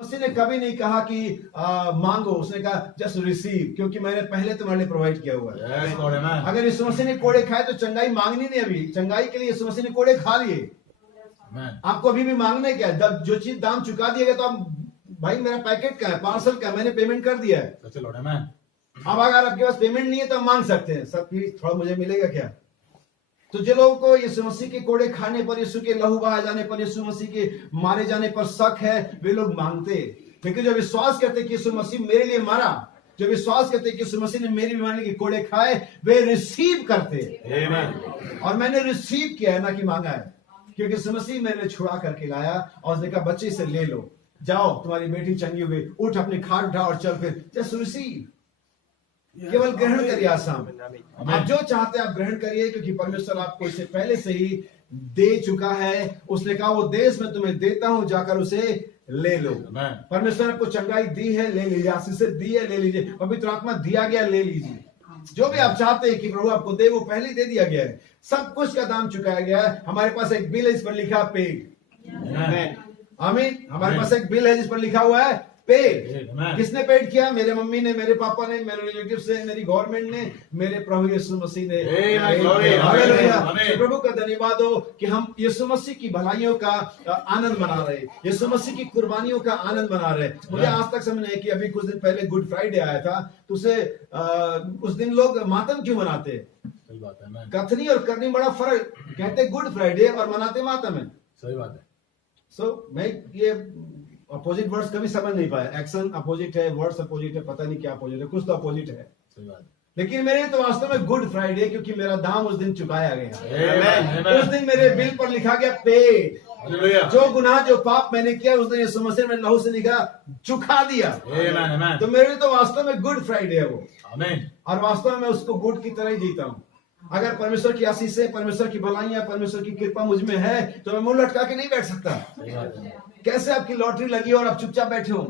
उसने कभी नहीं कहा कि मांगो, उसने कहा जस्ट रिसीव, क्योंकि मैंने पहले तुम्हारे लिए प्रोवाइड किया हुआ है। Yes, Lord, amen. अगर यीशु मसीह ने कोड़े खाए तो चंगाई मांगनी नहीं, अभी चंगाई के लिए यीशु मसीह ने कोड़े खा लिए। Amen. आपको अभी भी मांगना है क्या? जब जो चीज दाम चुका दिएगा तो आप, भाई मेरा पैकेट का है, पार्सल का, मैंने पेमेंट कर दिया है। Such a Lord, amen. अब अगर आपके पास पेमेंट नहीं है तो आप मांग सकते हैं, सब थोड़ा मुझे मिलेगा क्या? तो जो लोगों को यीशु मसीह के कोड़े खाने पर, यीशु के लहू बहाए जाने पर, यीशु मसीह के मारे जाने पर शक है, वे लोग मांगते। लेकिन जो विश्वास करते कि यीशु मसीह मेरे लिए मरा, जो विश्वास करते कि यीशु मसीह ने मेरी बीमारी के कोड़े खाए, वे रिसीव करते। Amen. और मैंने रिसीव किया है, ना कि मांगा है, क्योंकि यीशु मसीह मेरे लिए छुड़ा करके लाया और उसने कहा बच्चे से ले लो, जाओ तुम्हारी बेटी चंगी हो गई, उठ अपनी खाट उठा और चल फिर। जस्ट रिसीव, केवल ग्रहण करिए आसान। आप जो चाहते हैं आप ग्रहण करिए, क्योंकि परमेश्वर आपको इससे पहले से ही दे चुका है। उसने कहा वो देश में तुम्हें देता हूं, जाकर उसे ले लो। Amen. परमेश्वर ने आपको चंगाई दी है, ले लीजिए। आशीष दी है, ले लीजिए। पवित्र आत्मा दिया गया, ले लीजिए। जो भी आप चाहते हैं कि प्रभु आपको दे, वो पहले दे दिया गया है। सब कुछ का दाम चुकाया गया है। हमारे पास एक बिल है, इस पर लिखा पेड। Amen. आमीन। हमारे पास एक बिल है जिस पर लिखा हुआ है पेड। Amen. किसने पेड किया? मेरे मम्मी ने, मेरे पापा ने, मेरे रिलेटिव से, मेरी गवर्नमेंट ने, मेरे प्रभु यीशु मसीह ने। Amen. Glory. हालेलुया। Amen. प्रभु का धन्यवाद हो कि हम यीशु मसीह की भलाइयों का आनंद मना रहे, यीशु मसीह की कुर्बानियों का आनंद मना रहे। मुझे आज तक समझ नहीं है कि अभी कुछ दिन पहले गुड फ्राइडे आया था, तो उसे उस दिन लोग मातम क्यों मनाते हैं? सही बात है, amen. कथनी और करनी बड़ा फर्क, कहते गुड फ्राइडे और मनाते मातम है। सही बात है। मैं ये अपोजिट वर्ड्स कभी समझ नहीं पाया। एक्शन अपोजिट है, वर्ड्स अपोजिट है, पता नहीं क्या अपोजिट है, कुछ तो अपोजिट है। सही बात है। लेकिन मेरे तो वास्तव में गुड फ्राइडे, क्योंकि मेरा दाम उस दिन चुकाया गया। Amen. Amen. उस दिन मेरे बिल पर लिखा गया पेड। Hallelujah. जो गुनाह, जो पाप मैंने किया, उस दिन यीशु मसीह ने लहू से लिखा चुका दिया। Amen. Amen. तो मेरे तो वास्तव में गुड फ्राइडे है वो, Amen. और वास्तव में मैं उसको गुड की तरह ही जीता हूँ। अगर परमेश्वर की आशीषें, परमेश्वर की भलाइयां, परमेश्वर की कृपा मुझ में है, तो मैं मुंह लटका के नहीं बैठ सकता। सही बात है। कैसे आपकी लॉटरी लगी और आप चुपचाप बैठे हो,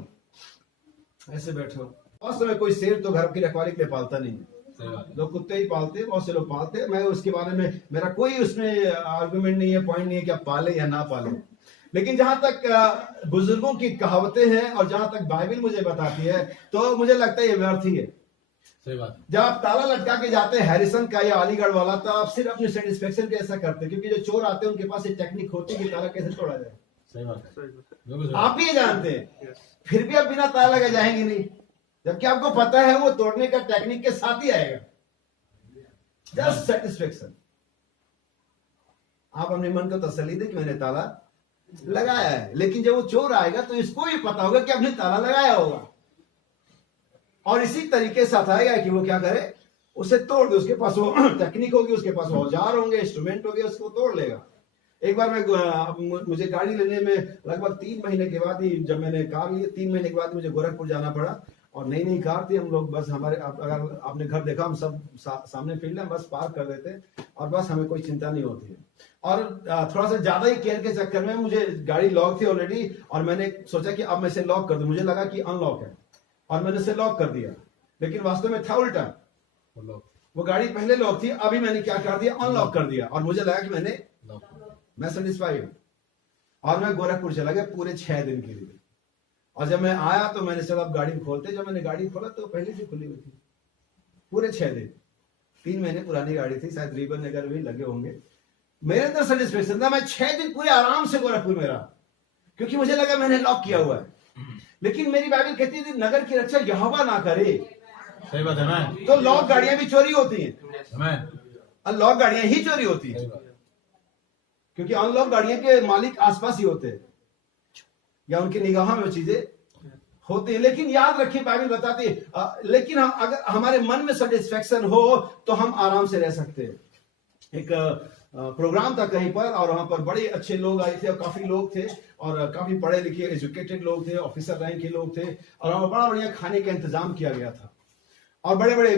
ऐसे बैठे हो। वास्तव में कोई शेर तो घर की रखवाली के लिए पालता नहीं है, सही बात है। लोग कुत्ते ही पालते हैं, बहुत से लोग पालते हैं। मैं उसके बारे में, मेरा कोई उसमें आर्गुमेंट नहीं है, पॉइंट नहीं है कि आप पाले या ना पाले। लेकिन जहां तक बुजुर्गों की कहावतें हैं और जहां तक बाइबल मुझे बताती है, तो मुझे लगता है ये व्यर्थ ही है। सही बात है। जब आप ताला लटका के जाते हैं हैरिसन का या अलीगढ़ वाला, तो आप सिर्फ अपनी सेटिस्फेक्शन के ऐसा करते हैं, क्योंकि जो चोर आते हैं उनके पास एक टेक्निक होती है कि ताला कैसे तोड़ा जाए। सही बात है। बिल्कुल सही। आप ही जानते हैं, फिर भी आप बिना ताला लगे जाएंगे नहीं, जबकि आपको पता है वो तोड़ने का टेक्निक के साथ ही आएगा। Just satisfaction. आप अपने मन को तसल्ली दे कि मैंने ताला लगाया है, लेकिन जब वो चोर आएगा तो इसको भी पता होगा कि आपने ताला लगाया होगा, और इसी तरीके से आएगा कि वो क्या करे, उसे तोड़ दे। उसके पास वो टेक्निक होगी, उसके पास औजार होंगे, इंस्ट्रूमेंट होंगे, उसको तोड़ लेगा। एक बार मुझे गाड़ी लेने में लगभग 3 महीने के बाद ही, जब मैंने कार ली, 3 महीने के बाद मुझे गोरखपुर जाना पड़ा, और नई नई कार थी। हम लोग बस, हमारे अगर आपने घर देखा, हम सब सामने फील्ड है, बस पार्क कर देते और बस हमें कोई चिंता नहीं होती है। और थोड़ा सा ज्यादा ही केयर के चक्कर में मुझे, गाड़ी लॉक थी ऑलरेडी, और मैंने सोचा कि अब मैं इसे लॉक कर दूं। मुझे लगा कि अनलॉक है और मैंने इसे लॉक कर दिया, लेकिन वास्तव में था उल्टा। वो गाड़ी पहले लॉक थी, अभी मैंने क्या कर दिया, अनलॉक कर दिया, और मुझे लगा कि मैं सेटिस्फाइड हूं। और मैं गोरखपुर चला गया पूरे 6 दिन के लिए। और जब मैं आया तो मैंने चलो अब गाड़ी खोलते। जब मैंने गाड़ी खोला तो पहले से खुली हुई थी पूरे 6 दिन। 3 महीने पुरानी गाड़ी थी, शायद रिबन वगैरह भी लगे होंगे। मेरे अंदर सेटिस्फेक्शन था। मैं 6 दिन पूरे आराम से गोरखपुर में रहा, क्योंकि मुझे लगा मैंने लॉक किया हुआ है। लेकिन मेरी बाइबल कहती है नगर की रक्षा यहोवा ना करे। सही बात है मैन। तो लॉक गाड़ियां भी चोरी होती हैं, मैन। लॉक गाड़ियां ही चोरी होती हैं, क्योंकि अनलॉक गाड़ियों के मालिक आसपास ही होते हैं, या उनकी निगाह में वो चीजें होती है। लेकिन याद रखिए, बाइबल बताती है, लेकिन हम, अगर हमारे मन में सेटिस्फेक्शन हो तो हम आराम से रह सकते हैं। एक प्रोग्राम था कहीं पर, और वहां पर बड़े अच्छे लोग आए थे, और काफी लोग थे, और काफी पढ़े लिखे एजुकेटेड लोग थे, ऑफिसर रैंक के लोग थे, और वहां बड़ा बढ़िया खाने का इंतजाम किया गया था। और बड़े बड़े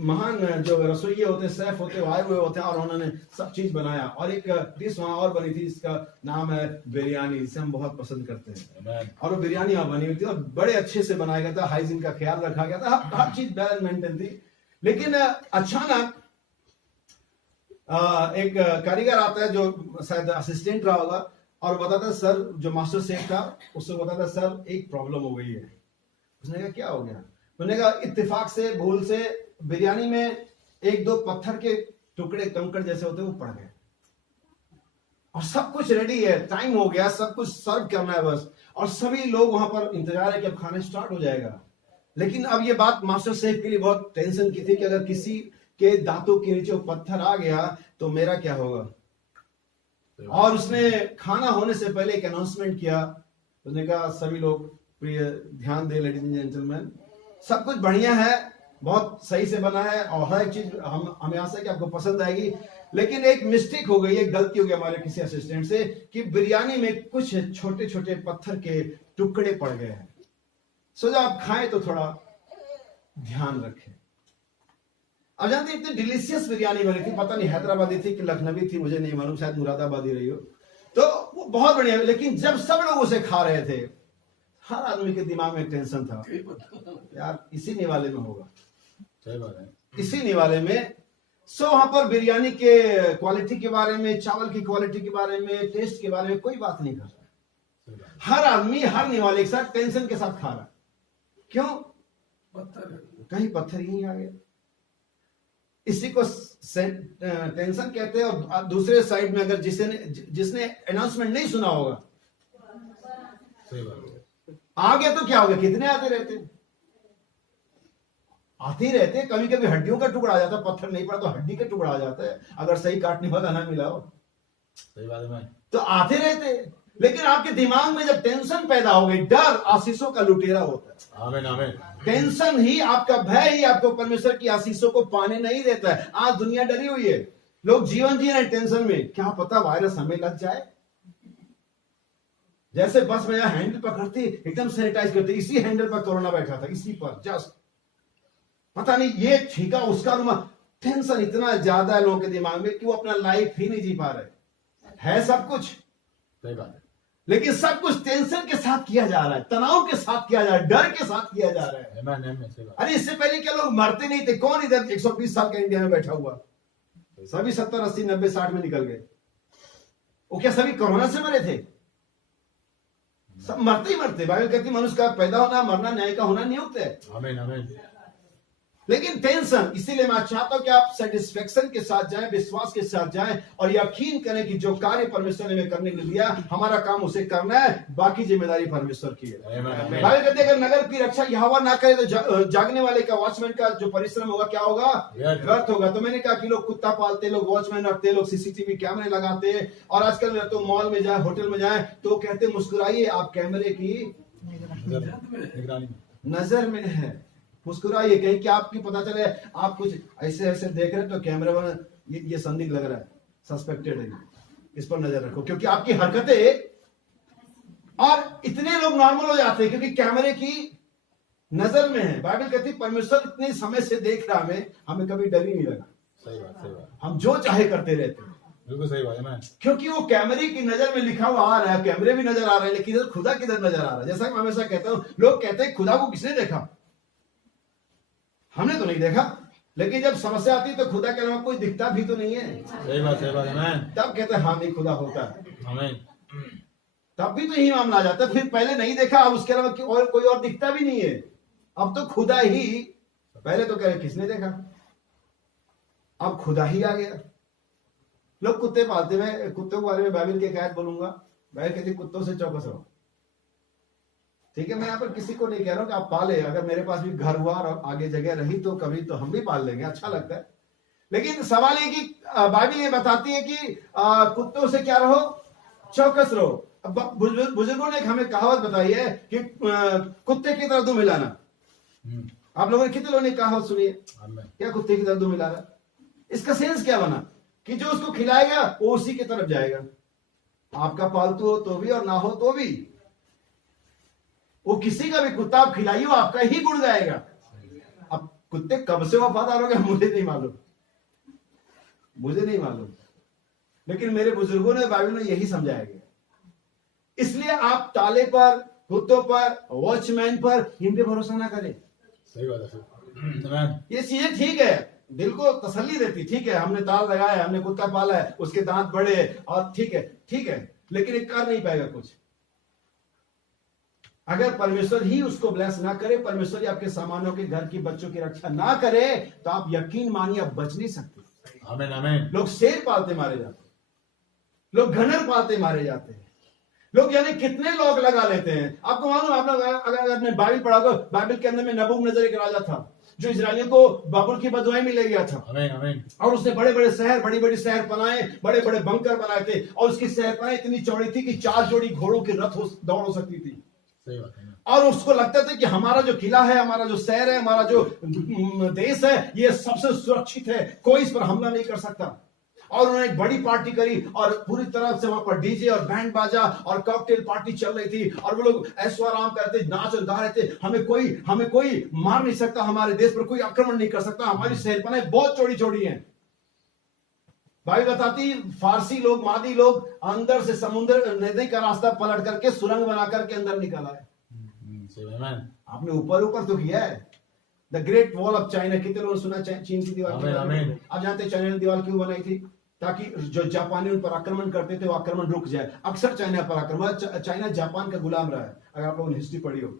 महान जो रसोइये होते, शेफ होते, आए हुए होते हैं, और उन्होंने सब चीज बनाया। और एक डिश वहां और बनी थी, इसका नाम है बिरयानी, जिसे हम बहुत पसंद करते हैं। और वो बिरयानी वहां बनी हुई थी, और बड़े अच्छे से बनाया गया था, हाइजीन का ख्याल रखा गया था, हर चीज बैलेंस मेंटेन थी। लेकिन अचानक एक कारीगर आता है, जो शायद असिस्टेंट रहा होगा, और बताता सर, जो मास्टर शेफ था उससे बताता सर एक प्रॉब्लम हो गई है। उसने कहा क्या हो गया? उसने कहा इत्तेफाक से, भूल से बिरयानी में एक दो पत्थर के टुकड़े, कंकड़ जैसे होते हैं, वो पड़ गए और सब कुछ रेडी है, टाइम हो गया, सब कुछ सर्व करना है बस, और सभी लोग वहां पर इंतजार है कि अब खाना स्टार्ट हो जाएगा। लेकिन अब ये बात मास्टर शेफ के लिए बहुत टेंशन की थी कि अगर किसी के दांतों के नीचे वो पत्थर आ गया तो मेरा क्या होगा। और उसने खाना होने से पहले एक अनाउंसमेंट किया। उसने कहा सभी लोग प्रिय ध्यान दे, लेडीज एंड जेंटलमैन, सब कुछ बढ़िया है, बहुत सही से बना है और हर एक चीज हमें आशा है कि आपको पसंद आएगी, लेकिन एक मिस्टेक हो गई, एक गलती हो गई हमारे किसी असिस्टेंट से कि बिरयानी में कुछ छोटे छोटे पत्थर के टुकड़े पड़ गए हैं। सो जब आप खाएं तो थोड़ा ध्यान रखें। अब जानते इतनी डिलीशियस बिरयानी बनी थी, पता नहीं हैदराबादी थी कि लखनवी थी, मुझे नहीं मालूम, शायद मुरादाबादी रही हो, तो वो बहुत बढ़िया। लेकिन जब सब लोग उसे खा रहे थे, हर आदमी के दिमाग में टेंशन था, यार इसी निवाले में होगा, सही बात है, इसी निवाले में। सो वहां पर बिरयानी के क्वालिटी के बारे में, चावल की क्वालिटी के बारे में, टेस्ट के बारे में कोई बात नहीं कर रहा। हर आदमी हर निवाले के साथ टेंशन के साथ खा रहा। क्यों? कहीं पत्थर ही नहीं आ गया। इसी को टेंशन कहते हैं। और दूसरे साइड में अगर जिसने अनाउंसमेंट नहीं सुना होगा, सही बात है, आ गया तो क्या होगा? कितने आते रहते कभी कभी हड्डियों का टुकड़ा आ जाता है, पत्थर नहीं पड़ा तो हड्डी का टुकड़ा आ जाता है, अगर सही काटने वाला ना मिला हो। सही बात है मैं, तो आते रहते। लेकिन आपके दिमाग में जब टेंशन पैदा हो गई, डर आशीषों का लुटेरा होता है। आमीन आमीन। टेंशन ही, आपका भय ही आपको परमेश्वर की आशीषों को पाने नहीं देता है। आज दुनिया डरी हुई है, लोग जीवन जी रहे टेंशन में, क्या पता वायरस हमें लग जाए। जैसे बस में हैंडल पकड़ती एकदम सैनिटाइज करती, इसी हैंडल पर कोरोना बैठा था, इसी पर जस्ट पता नहीं ये छींका उसका रुमा। टेंशन इतना ज्यादा है लोगों के दिमाग में कि वो अपना लाइफ ही नहीं जी पा रहे। है सब कुछ, सही बात है, लेकिन सब कुछ टेंशन के साथ किया जा रहा है, तनाव के साथ किया जा रहा है, डर के साथ किया जा रहा है। आमीन, सही बात। अरे इससे पहले क्या लोग मरते नहीं थे? कौन इधर 120 साल का इंडिया में बैठा हुआ? सभी 70, 80, 90, 60 में निकल गए। वो क्या सभी कोरोना से मरे थे? सब मरते ही मरते। बाइबल कहती मनुष्य का पैदा होना, मरना, न्याय का होना नियुक्त है। आमीन आमीन। लेकिन टेंशन, इसीलिए मैं चाहता हूं कि आप सेटिस्फेक्शन के साथ जाएं, विश्वास के साथ जाएं और यकीन करें कि जो कार्य परमेश्वर ने हमें करने के लिए दिया, हमारा काम उसे करना है, बाकी जिम्मेदारी परमेश्वर की है। बाइबल कहते हैं अगर नगर की रक्षा यहोवा ना करे तो जागने वाले का, वॉचमैन का जो परिश्रम होगा क्या होगा? व्यर्थ होगा। तो मैंने कहा कि लोग कुत्ता पालते, लोग वॉचमैन रखते, लोग सीसीटीवी कैमरे लगाते, और आजकल तो मॉल में जाए, होटल में जाए तो कहते मुस्कुराइए, आप कैमरे की नजर में है, मुस्कुराइए, कहीं क्या आपकी पता चले आप कुछ ऐसे ऐसे देख रहे हैं तो कैमरे में ये संदिग्ध लग रहा है, सस्पेक्टेड है, इस पर नजर रखो, क्योंकि आपकी हरकतें। और इतने लोग नॉर्मल हो जाते हैं क्योंकि कैमरे की नजर में है। बाइबल कहती है परमेश्वर इतने समय से देख रहा, हमें कभी डर ही नहीं लगा। सही बात, सही बात, हम जो चाहे करते रहते हैं, बिल्कुल सही बात है मैं, क्योंकि वो कैमरे की नजर में लिखा हुआ आ रहा है। कैमरे भी नजर आ रहे हैं, लेकिन खुदा किधर नजर आ रहा है? जैसा कि मैं हमेशा कहता हूं, लोग कहते हैं खुदा को किसने देखा? हमने तो नहीं देखा। लेकिन जब समस्या आती है तो खुदा के अलावा कोई दिखता भी तो नहीं है। सही बात है मैं, तब कहते हैं हाँ नहीं खुदा होता है, आमीन। तब भी तो यही मामला आ जाता है। फिर पहले नहीं देखा, अब उसके अलावा और कोई और दिखता भी नहीं है, अब तो खुदा ही। पहले तो कह रहे किसने देखा, अब खुदा ही आ गया। लोग कुत्ते पालते, मैं कुत्तों के बारे में बाइबल की एक आयत बोलूंगा। बाइबल कहती कुत्तों से चौकस रहो। ठीक है, मैं यहाँ पर किसी को नहीं कह रहा हूं कि आप पाले, अगर मेरे पास भी घर हुआ और आगे जगह रही तो कभी तो हम भी पाल लेंगे, अच्छा लगता है। लेकिन सवाल ये कि बाइबल ये बताती है कि कुत्तों से क्या रहो? चौकस रहो। अब बुजुर्गों ने हमें कहावत बताई है कि कुत्ते की तरफ दुम हिलाना। आप लोगों ने कितने लोगों ने कहावत सुनी है? क्या कुत्ते की तरफ दुम हिला रहा? इसका सेंस क्या बना कि जो उसको खिलाएगा वो उसी की तरफ जाएगा। आपका पालतू हो तो भी और ना हो तो भी, वो किसी का भी कुत्ता आप खिलाइए आपका ही गुण गाएगा। अब कुत्ते कब से वफादार हो गए मुझे नहीं मालूम, लेकिन मेरे बुजुर्गों ने, बाइबल में यही समझाया गया। इसलिए आप ताले पर, कुत्तों पर, वॉचमैन पर, इन पे भरोसा ना करें। सही बात है, ये चीजें ठीक है, दिल को तसल्ली देती, ठीक है हमने ताला लगाया, हमने कुत्ता पाला है, उसके दांत बड़े और ठीक है, लेकिन ये कर नहीं पाएगा कुछ। अगर परमेश्वर ही उसको ब्लेस ना करे, परमेश्वर ही आपके सामानों के, घर की, बच्चों की रक्षा ना करे, तो आप यकीन मानिए आप बच नहीं सकते। आमीन आमीन। लोग शेर पालते मारे जाते हैं, लोग घनर पालते मारे जाते हैं, लोग यानी कितने लोग लगा लेते हैं। आपको मालूम, आप लोग अगर आपने बाइबल पढ़ा तो बाइबल के अंदर में नबूकदनेस्सर एक राजा था जो इजरायलियों को बाबुल की बदुआई में ले गया था। आमीन आमीन। और उसने बड़े बड़े शहर, बड़ी बड़ी शहर बनाए, बड़े बड़े बंकर बनाए थे, और उसकी शहरपनाह इतनी चौड़ी थी कि 4 जोड़ी घोड़ों की रथ दौड़ हो सकती थी। सही बात है। और उसको लगता था कि हमारा जो किला है, हमारा जो शहर है, हमारा जो देश है, ये सबसे सुरक्षित है, कोई इस पर हमला नहीं कर सकता। और उन्होंने एक बड़ी पार्टी करी और पूरी तरह से वहां पर डीजे और बैंड बाजा और कॉकटेल पार्टी चल रही थी, और वो लोग ऐशो आराम करते, नाच और गा रहे थे। हमें कोई मार नहीं सकता, हमारे देश पर कोई आक्रमण नहीं कर सकता, हमारी शहरपनाह बहुत चौड़ी चौड़ी है। बाइबल बताती, फारसी लोग, मादी लोग अंदर से समुद्र नदी का रास्ता पलट करके सुरंग बना करके अंदर निकल आए। आपने ऊपर ऊपर तो किया है। The great wall of China, कितने लोगों ने सुना चीन की दीवार? आप जानते हैं चाइना ने दीवार क्यों बनाई थी? ताकि जो जापानी उन पर आक्रमण करते थे वो आक्रमण रुक जाए। अक्सर चाइना पर आक्रमण, चाइना जापान का गुलाम रहा है, अगर आप लोगों ने हिस्ट्री पढ़ी हो।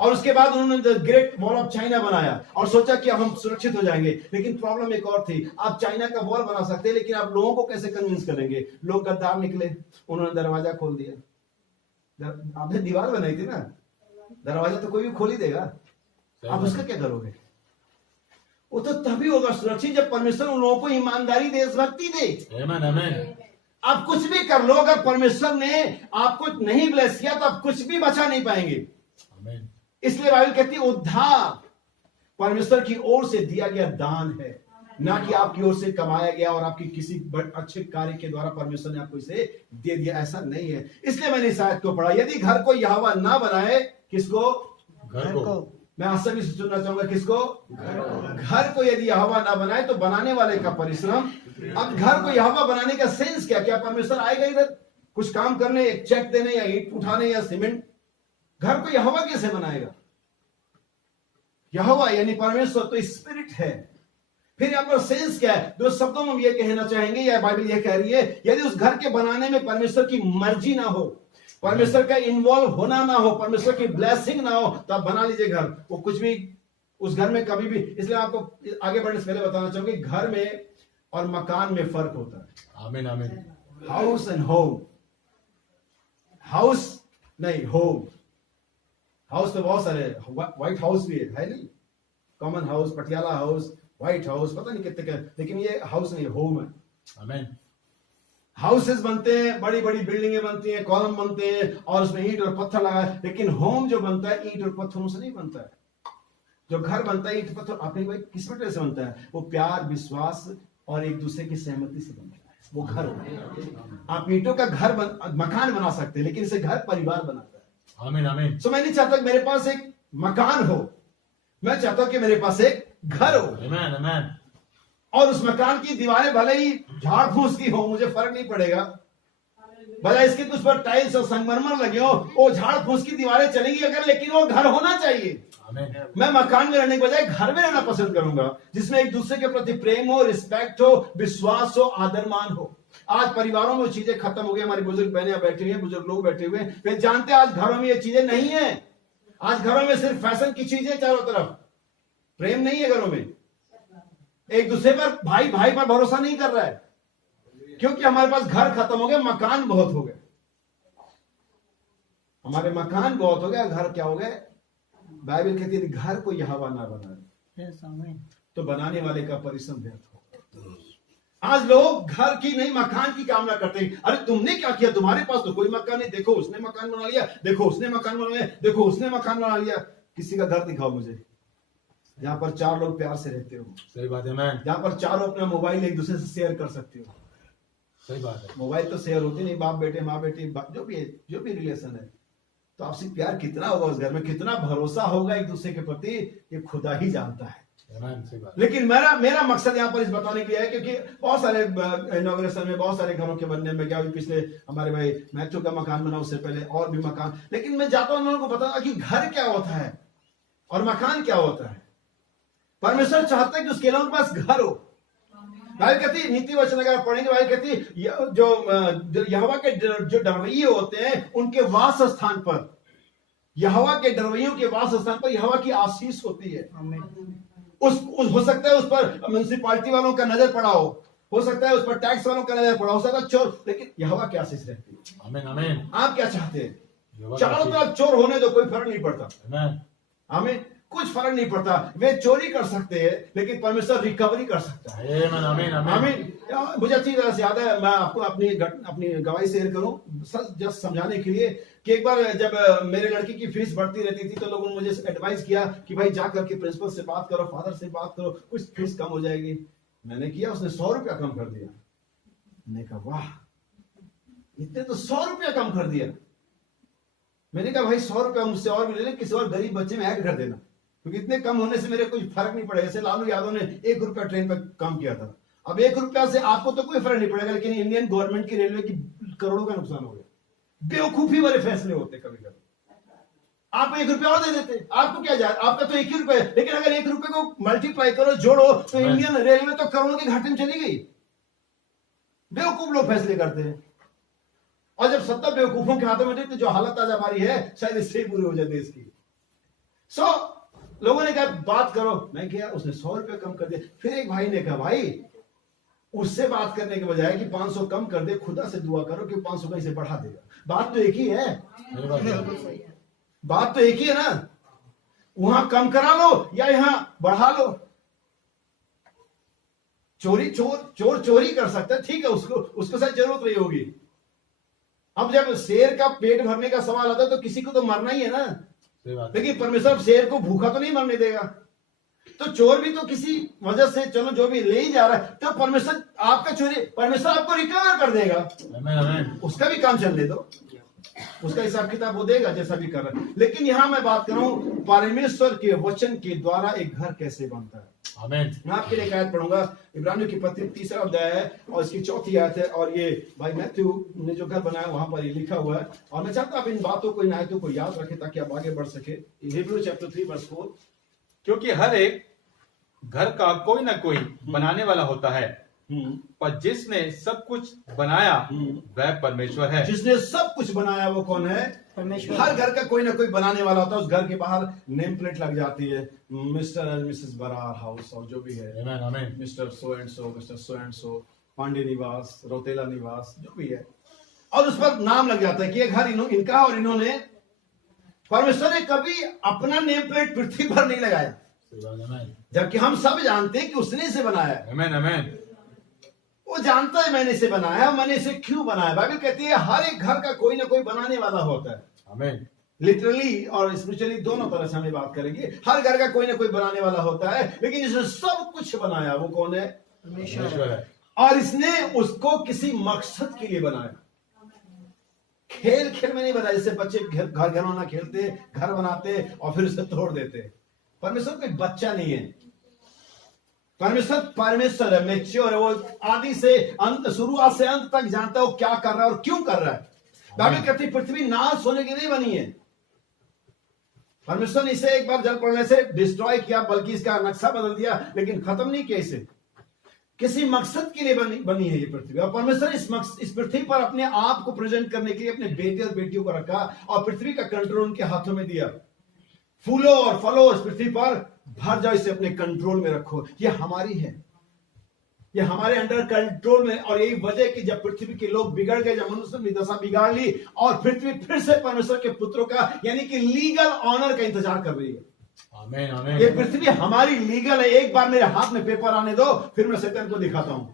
और उसके बाद उन्होंने the great wall of China बनाया और सोचा कि अब हम सुरक्षित हो जाएंगे। लेकिन प्रॉब्लम एक और थी, आप चाइना का वॉल बना सकते, लेकिन आप लोगों को कैसे कन्विंस करेंगे? लोग गद्दार निकले, उन्होंने दरवाजा खोल दिया। आपने दीवार बनाई थी ना, दरवाजा तो कोई भी खोल ही देगा, आप उसका क्या करोगे? वो तो तभी होगा सुरक्षित जब परमेश्वर उन लोगों को ईमानदारी, देशभक्ति दे। आमीन आमीन। आप कुछ भी कर लो, अगर परमेश्वर ने आपको नहीं ब्लेस किया तो आप कुछ भी बचा नहीं पाएंगे। आमीन। इसलिए बाइबल कहती है उद्धार परमेश्वर की ओर से दिया गया दान है, ना कि आपकी ओर से कमाया गया और आपकी किसी अच्छे कार्य के द्वारा परमेश्वर ने आपको इसे दे दिया, ऐसा नहीं है। इसलिए मैंने इस आयत को पढ़ा, यदि घर को यहोवा ना बनाए, किसको? घर को। मैं आज सभी से सुनना चाहूंगा, किसको? घर को यदि यहोवा ना बनाए तो बनाने वाले का परिश्रम। अब घर को यहोवा बनाने का सेंस क्या? क्या परमेश्वर आएगा इधर कुछ काम करने, एक चेक देने या ईंट उठाने या सीमेंट? घर को यहोवा कैसे बनाएगा? यहोवा यानी परमेश्वर तो स्पिरिट है। फिर यहां पर सेंस क्या है? दो शब्दों में ये कहना चाहेंगे, या बाइबल ये कह रही है, यदि उस घर के बनाने में परमेश्वर की मर्जी ना हो, परमेश्वर का इन्वॉल्व होना ना हो, परमेश्वर की ब्लेसिंग ना हो, तो आप बना लीजिए घर, वो कुछ भी उस घर में कभी भी। इसलिए आपको आगे बढ़ने से पहले बताना चाहूंगी, घर में और मकान में फर्क होता है। आमीन आमीन। हाउस एंड होम, हाउस नहीं होम। हाउस तो बहुत सारे, व्हाइट हाउस भी है नहीं? Common house, Patiala house, white house, पता नहीं कितने का, लेकिन ये हाउस नहीं, होम है। आमीन। हाउसेस बनते हैं, बड़ी बड़ी बिल्डिंगें बनती हैं, कॉलम बनते हैं और उसमें ईंट और पत्थर लगा है, लेकिन होम जो बनता है ईंट और पत्थरों से नहीं बनता है। जो घर बनता है ईंट पत्थर, आपने भाई किस वजह से बनता है? वो प्यार, विश्वास और एक दूसरे की सहमति से बनता है, वो घर होता है। आप ईंटों का घर मकान बना सकते हैं, लेकिन इसे घर परिवार बनाता है। आमीन आमीन। सो मैं नहीं चाहता कि मेरे पास एक मकान हो, मैं चाहता हूं कि मेरे पास एक घर हो। आमीन आमीन। और उस मकान की दीवारें भले ही झाड़ फूस की हो, मुझे फर्क नहीं पड़ेगा, भले इसके कुछ पर टाइल्स और संगमरमर लगे हो, वो झाड़ फूस की दीवारें चलेंगी अगर, लेकिन वो घर होना चाहिए। मैं मकान में रहने के बजाय घर में रहना पसंद करूंगा, जिसमें एक दूसरे के प्रति प्रेम हो, रिस्पेक्ट हो, विश्वास हो, आदर मान हो। आज परिवारों में वो चीजें खत्म हो गई। हमारी बुजुर्ग बहनें बैठी हुई हैं, बुजुर्ग लोग बैठे हुए हैं, वे जानते हैं आज घरों में ये चीजें नहीं है। आज घरों में सिर्फ फैशन की चीजें, चारों तरफ प्रेम नहीं है घरों में। एक दूसरे पर, भाई भाई पर भरोसा नहीं कर रहा है, क्योंकि हमारे पास घर खत्म हो गए, मकान बहुत हो गए। हमारे मकान बहुत हो गया, घर क्या हो गए? बाइबल कहती है घर को यहोवा ना बनाए तो बनाने वाले का परिश्रम व्यर्थ हो। आज लोग घर की नहीं, मकान की कामना करते हैं। अरे तुमने क्या किया? तुम्हारे पास तो कोई मकान नहीं, देखो उसने मकान बना लिया, देखो उसने मकान बना लिया, देखो उसने मकान बना लिया। किसी का घर दिखाओ मुझे जहां पर 4 लोग प्यार से रहते हो। सही बात है मैन। जहां पर चारों अपना मोबाइल एक दूसरे से शेयर कर सकते हो। सही बात है। मोबाइल तो शेयर होती नहीं, बाप बेटे, माँ बेटी, जो भी रिलेशन है, तो आपसे प्यार कितना होगा उस घर में, कितना भरोसा होगा एक दूसरे के प्रति, ये खुदा ही जानता है। लेकिन मेरा मकसद यहाँ पर इस बताने के लिए है, क्योंकि बहुत सारे इनॉग्रेशन में, बहुत सारे घरों के बनने में, क्या पिछले हमारे भाई मैथ्यू का मकान बना, उससे पहले और भी मकान, लेकिन मैं जाता हूं लोगों को बताना कि घर क्या होता है और मकान क्या होता है। परमेश्वर चाहता है कि उसके लोगों के पास घर हो, बाइबल कहती है, नीति वचन अगर पढ़ेंगे, बाइबल कहती है जो यहोवा के जो डरवैये होते हैं उनके वास स्थान पर, यहोवा के डरवैयों के वास स्थान पर यहोवा की आशीष होती है। उस हो सकता है उस पर म्युनिसिपालिटी वालों का नजर पड़ा हो सकता है उस पर टैक्स वालों का नजर पड़ा हो सकता है चोर, लेकिन यहोवा की आशीष रहती है। आमीन आमीन। आप क्या चाहते हैं? चारों तरफ चोर होने दो, कोई फर्क नहीं पड़ता। आमीन। हमें कुछ फर्क नहीं पड़ता, वे चोरी कर सकते हैं लेकिन परमेश्वर रिकवरी कर सकता है। आमीन आमीन आमीन। मुझे अच्छी तरह से याद है, मैं आपको अपनी गवाही शेयर करूं जस्ट समझाने के लिए, कि एक बार जब मेरे लड़की की फीस बढ़ती रहती थी तो लोगों ने मुझे एडवाइस किया कि भाई जा करके प्रिंसिपल से बात करो, फादर से बात करो, कुछ फीस कम हो जाएगी। मैंने किया, उसने 100 रुपया कम कर दिया। मैंने कहा वाह, इतने तो 100 रुपया कम कर दिया। मैंने कहा भाई 100 रुपया मुझसे और भी ले ले, किसी और गरीब बच्चे में ऐड कर देना, क्योंकि इतने कम होने से मेरे कोई फर्क नहीं पड़ेगा। जैसे लालू यादव ने 1 रुपया ट्रेन पर कम किया था, अब 1 रुपया से आपको तो कोई फर्क नहीं पड़ेगा, लेकिन इंडियन गवर्नमेंट की रेलवे की करोड़ों का नुकसान हो गया। बेवकूफी वाले फैसले होते कभी कभी। आप 1 रुपया और दे देते, आपको क्या जाए, आपका तो 1 ही रुपया है, लेकिन अगर 1 रुपये को मल्टीप्लाई करो, जोड़ो, तो इंडियन रेलवे तो करोड़ों के घाटे में चली गई। बेवकूफ लोग फैसले करते हैं, और जब सत्ता बेवकूफों के हाथों में देते, जो हालत आज हमारी है शायद इससे ही बुरी हो जाए देश की। लोगों ने कहा बात करो, मैं किया, उसने 100 रुपया कम कर दिया। फिर एक भाई ने कहा भाई उससे बात करने के बजाय कि 500 कम कर दे, खुदा से दुआ करो कि 500 कहीं से बढ़ा देगा। बात तो एक ही है, बात तो एक ही है ना, वहां कम करा लो या यहां बढ़ा लो। चोर चोरी कर सकता है, ठीक है, उसको शायद जरूरत नहीं होगी। अब जब शेर का पेट भरने का सवाल आता है तो किसी को तो मरना ही है ना, लेकिन परमेश्वर शेर को भूखा तो नहीं मरने देगा। तो चोर भी तो किसी वजह से, चलो जो भी ले ही जा रहा है, तो परमेश्वर आपका चोरी, परमेश्वर आपको रिकवर कर देगा। उसका भी काम चलने दो, उसका हिसाब किताब वो देगा जैसा भी कर रहा है। लेकिन यहां मैं बात करूं परमेश्वर के वचन के द्वारा एक घर कैसे बनता है। आमीन। मैं आपके लिए एक आयत पढ़ूंगा, इब्रानियों की पत्री 3 अध्याय है और इसकी 4 आयत है, और ये भाई मैथ्यू ने जो घर बनाया वहां पर ये लिखा हुआ है, और मैं चाहता हूं आप इन बातों को, इन आयतों को याद रखें ताकि आप आगे बढ़ सके। हिब्रू चैप्टर 3 वर्स 4, क्योंकि हर एक घर का कोई ना कोई बनाने वाला होता है, पर जिसने सब कुछ बनाया वह परमेश्वर है। जिसने सब कुछ बनाया वो कौन है? परमेश्वर। हर घर का कोई ना कोई बनाने वाला होता है, उस घर के बाहर नेम प्लेट लग जाती है, mister and missus Brar house, और जो भी है, mister so and so, mister so and so, Pandey निवास, रौतेला निवास, जो भी है, और उस पर नाम लग जाता है कि ये घर इनका, और इन्होंने, परमेश्वर ने कभी अपना नेम प्लेट पृथ्वी पर नहीं लगाया, जबकि हम सब जानते हैं कि उसने इसे बनाया। आमीन आमीन। वो जानता है मैंने इसे बनाया, मैंने इसे क्यों बनाया। बाइबल कहती है हर एक घर का कोई ना कोई बनाने वाला होता है। आमीन। लिटरली और स्पिरिचुअली दोनों तरह से हमें बात करेंगे। हर घर का कोई ना कोई बनाने वाला होता है, लेकिन जिसने सब कुछ बनाया वो कौन है? परमेश्वर है। और इसने उसको किसी मकसद के लिए बनाया, खेल खेल में नहीं बनाया। जैसे बच्चे घर घरौना खेलते, घर बनाते और फिर उसे तोड़ देते। परमेश्वर कोई बच्चा नहीं है, परमेश्वर है, मैच्योर है, वो आदि से अंत, शुरुआत से अंत तक जानता है वो क्या कर रहा है और क्यों कर रहा है। बाइबल कहती है पृथ्वी नाश होने की नहीं बनी है। परमेश्वर ने इसे एक बार जल पड़ने से डिस्ट्रॉय किया, बल्कि इसका नक्शा बदल दिया, लेकिन खत्म नहीं किया इसे। किसी मकसद के लिए बनी है ये पृथ्वी, और परमेश्वर इस पृथ्वी पर अपने आप को प्रेजेंट करने के लिए अपने बेटे और बेटियों को रखा और पृथ्वी का कंट्रोल उनके हाथों में दिया। फूलों और फलों इस पृथ्वी पर भर जाओ, इसे अपने कंट्रोल में रखो। ये हमारी है, ये हमारे अंडर कंट्रोल में। और यही वजह कि जब पृथ्वी के लोग बिगड़ गए, जब मनुष्य ने दशा बिगाड़ ली, और पृथ्वी फिर से परमेश्वर के पुत्रों का यानी कि लीगल ऑनर का इंतजार कर रही है। आमीन आमीन। ये पृथ्वी हमारी लीगल है। एक बार मेरे हाथ में पेपर आने दो, फिर मैं शैतान को दिखाता हूं।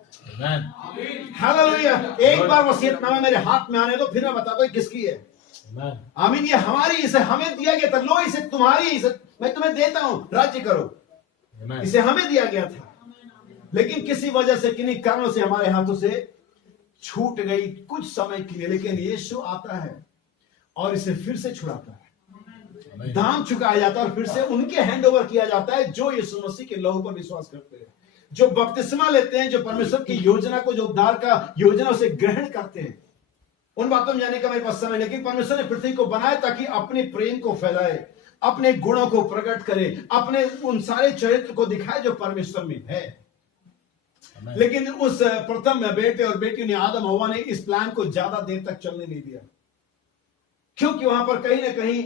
हालेलुया। एक बार वसीयतनामा मेरे हाथ में आने दो, फिर मैं बताता हूं किसकी है। आमीन। ये हमारी, इसे हमें दिया गया था। लो इसे तुम्हारी, इसे मैं तुम्हें देता हूं, राज्य करो। इसे हमें दिया गया था, लेकिन किसी वजह से, किन्हीं कारणों से हमारे हाथों से छूट गई कुछ समय के लिए। लेकिन यीशु आता है और इसे फिर से छुड़ाता है, दाम चुकाया जाता है और फिर से उनके हैंड ओवर किया जाता है जो यीशु मसीह के लहू पर विश्वास करते हैं, जो बपतिस्मा लेते हैं, जो परमेश्वर की योजना को, जो उद्धार का योजना उसे ग्रहण करते हैं। उन बातों में जाने का मेरे पास समय, लेकिन परमेश्वर ने पृथ्वी को बनाया ताकि अपने प्रेम को फैलाए, अपने गुणों को प्रकट करे, अपने उन सारे चरित्र को दिखाए जो परमेश्वर में है। Amen. लेकिन उस प्रथम बेटे और बेटी ने आदम हवा ने इस प्लान को ज्यादा देर तक चलने नहीं दिया, क्योंकि वहां पर कहीं ना कहीं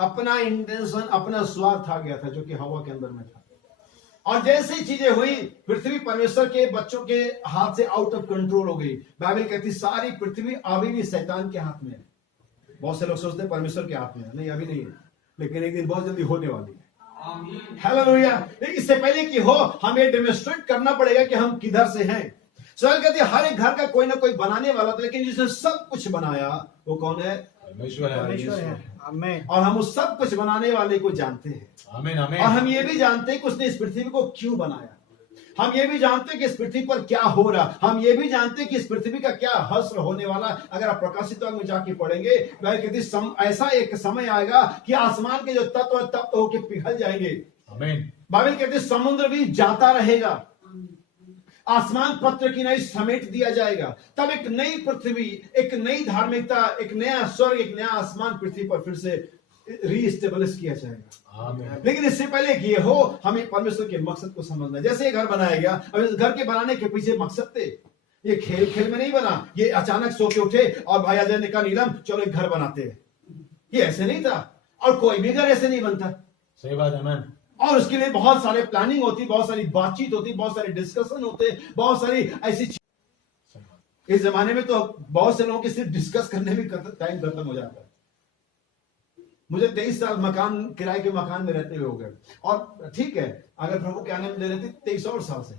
अपना इंटेंशन, अपना स्वार्थ आ गया था जो कि हवा के अंदर में था। और जैसे ही चीजें हुई, पृथ्वी परमेश्वर के बच्चों के हाथ से आउट ऑफ कंट्रोल हो गई। बाइबल कहती सारी पृथ्वी अभी भी शैतान के हाथ में है। बहुत से लोग सोचते हैं परमेश्वर के हाथ में है, नहीं अभी नहीं है, लेकिन एक दिन बहुत जल्दी होने वाली है। हालेलुया। इससे पहले कि हो, हमें डेमोन्स्ट्रेट करना पड़ेगा कि हम किधर से हैं। सवाल कहते हैं हर एक घर का कोई ना कोई बनाने वाला था, लेकिन जिसने सब कुछ बनाया वो कौन है? परमेश्वर है। आमीन। और हम उस सब कुछ बनाने वाले को जानते हैं। आमीन आमीन। और हम ये भी जानते हैं कि उसने इस पृथ्वी को क्यों बनाया। हम ये भी जानते हैं कि इस पृथ्वी पर क्या हो रहा। हम ये भी जानते हैं कि इस पृथ्वी का क्या हश्र होने वाला। अगर आप प्रकाशित वाक्य में जाके पढ़ेंगे, वह कहती ऐसा एक समय आएगा कि आसमान के जो तत्व तप्त होकर पिघल जाएंगे। आमीन। बाइबल कहती समुद्र भी जाता रहेगा, आसमान पत्र की नई समेट दिया जाएगा। तब एक नई पृथ्वी, एक नई धार्मिकता, एक नया स्वर्ग, एक नया आसमान पृथ्वी पर फिर से रीस्टेब्लिश किया जाएगा। आमीन। लेकिन इससे पहले कि ये हो, हमें परमेश्वर के मकसद को समझना है। जैसे ये घर बनाया गया, अब इस घर के बनाने के पीछे मकसद थे। ये खेल खेल में नहीं बना, ये अचानक सो के उठे और भाई अजय ने कहा नीलम चलो एक घर बनाते हैं, ये ऐसे नहीं था। और कोई भी घर ऐसे नहीं बनता। सही बात है मैन। और उसके लिए बहुत सारे प्लानिंग होती, बहुत सारी बातचीत होती, बहुत सारे डिस्कशन होते, बहुत सारी ऐसी इस जमाने में तो बहुत से लोगों के सिर्फ डिस्कस करने में टाइम खत्म हो जाता है। मुझे 23 साल मकान, किराए के मकान में रहते हुए हो गए। और ठीक है, अगर प्रभु के आने में दे रहते 23 और साल से,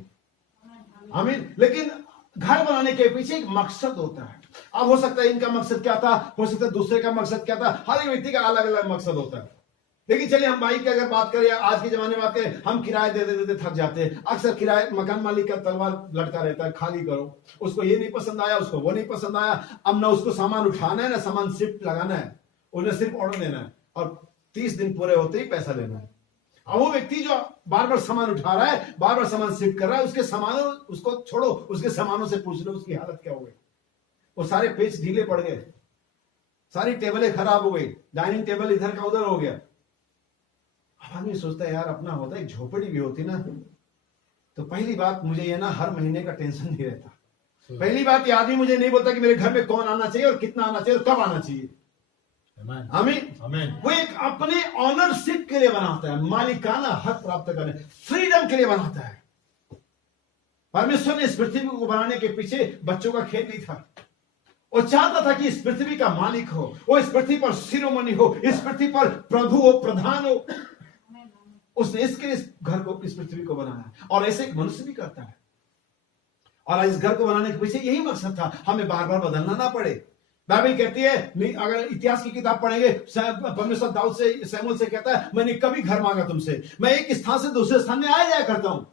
आमीन। लेकिन घर बनाने के पीछे एक मकसद होता है। अब हो सकता है इनका मकसद क्या था, हो सकता है दूसरे का मकसद क्या था। हर एक व्यक्ति का अलग अलग मकसद होता है। लेकिन चलिए हम भाई की अगर बात करें, आज के जमाने में बात करें, हम किराए दे देते थक जाते हैं। अक्सर किराए मकान मालिक का तलवार लटका रहता है, खाली करो, उसको ये नहीं पसंद आया, उसको वो नहीं पसंद आया। अब ना उसको सामान उठाना है ना सामान शिफ्ट लगाना है, उन्हें सिर्फ ऑर्डर देना है और 30 दिन पूरे होते ही पैसा लेना है। अब वो व्यक्ति जो बार बार सामान उठा रहा है, बार बार सामान शिफ्ट कर रहा है, उसके सामानों, उसको छोड़ो, उसके सामानों से पूछ लो उसकी हालत क्या हो गई। वो सारे पेच ढीले पड़ गए, सारी टेबलें खराब हो गई, डाइनिंग टेबल इधर का उधर हो गया। आदमी सोचता है यार अपना होता, एक झोपड़ी भी होती ना तो पहली बात मुझे ये ना हर महीने का टेंशन नहीं रहता। पहली बात ये आदमी मुझे नहीं बोलता कि मेरे घर में कौन आना चाहिए और कितना आना चाहिए और कब आना चाहिए। आमीन आमीन। वो एक अपने ऑनरशिप के लिए बनाता है, मालिकाना हक प्राप्त करने, फ्रीडम के लिए बनाता है। परमेश्वर ने इस पृथ्वी को बनाने के पीछे बच्चों का खेल नहीं था। वो चाहता था कि इस पृथ्वी का मालिक हो, वो इस पृथ्वी पर शिरोमणि हो, इस पृथ्वी पर प्रभु हो, प्रधान हो। उसने इसके लिए इस घर को, इस पृथ्वी को बनाया। और ऐसे एक मनुष्य भी करता है। और इस घर को बनाने के पीछे यही मकसद था, हमें बार बार बदलना ना पड़े। बाइबल कहती है, अगर इतिहास की किताब पढ़ेंगे, परमेश्वर दाऊद से, शमूएल से कहता है, मैंने कभी घर मांगा तुमसे, मैं एक स्थान से दूसरे स्थान में आया जाया करता हूं।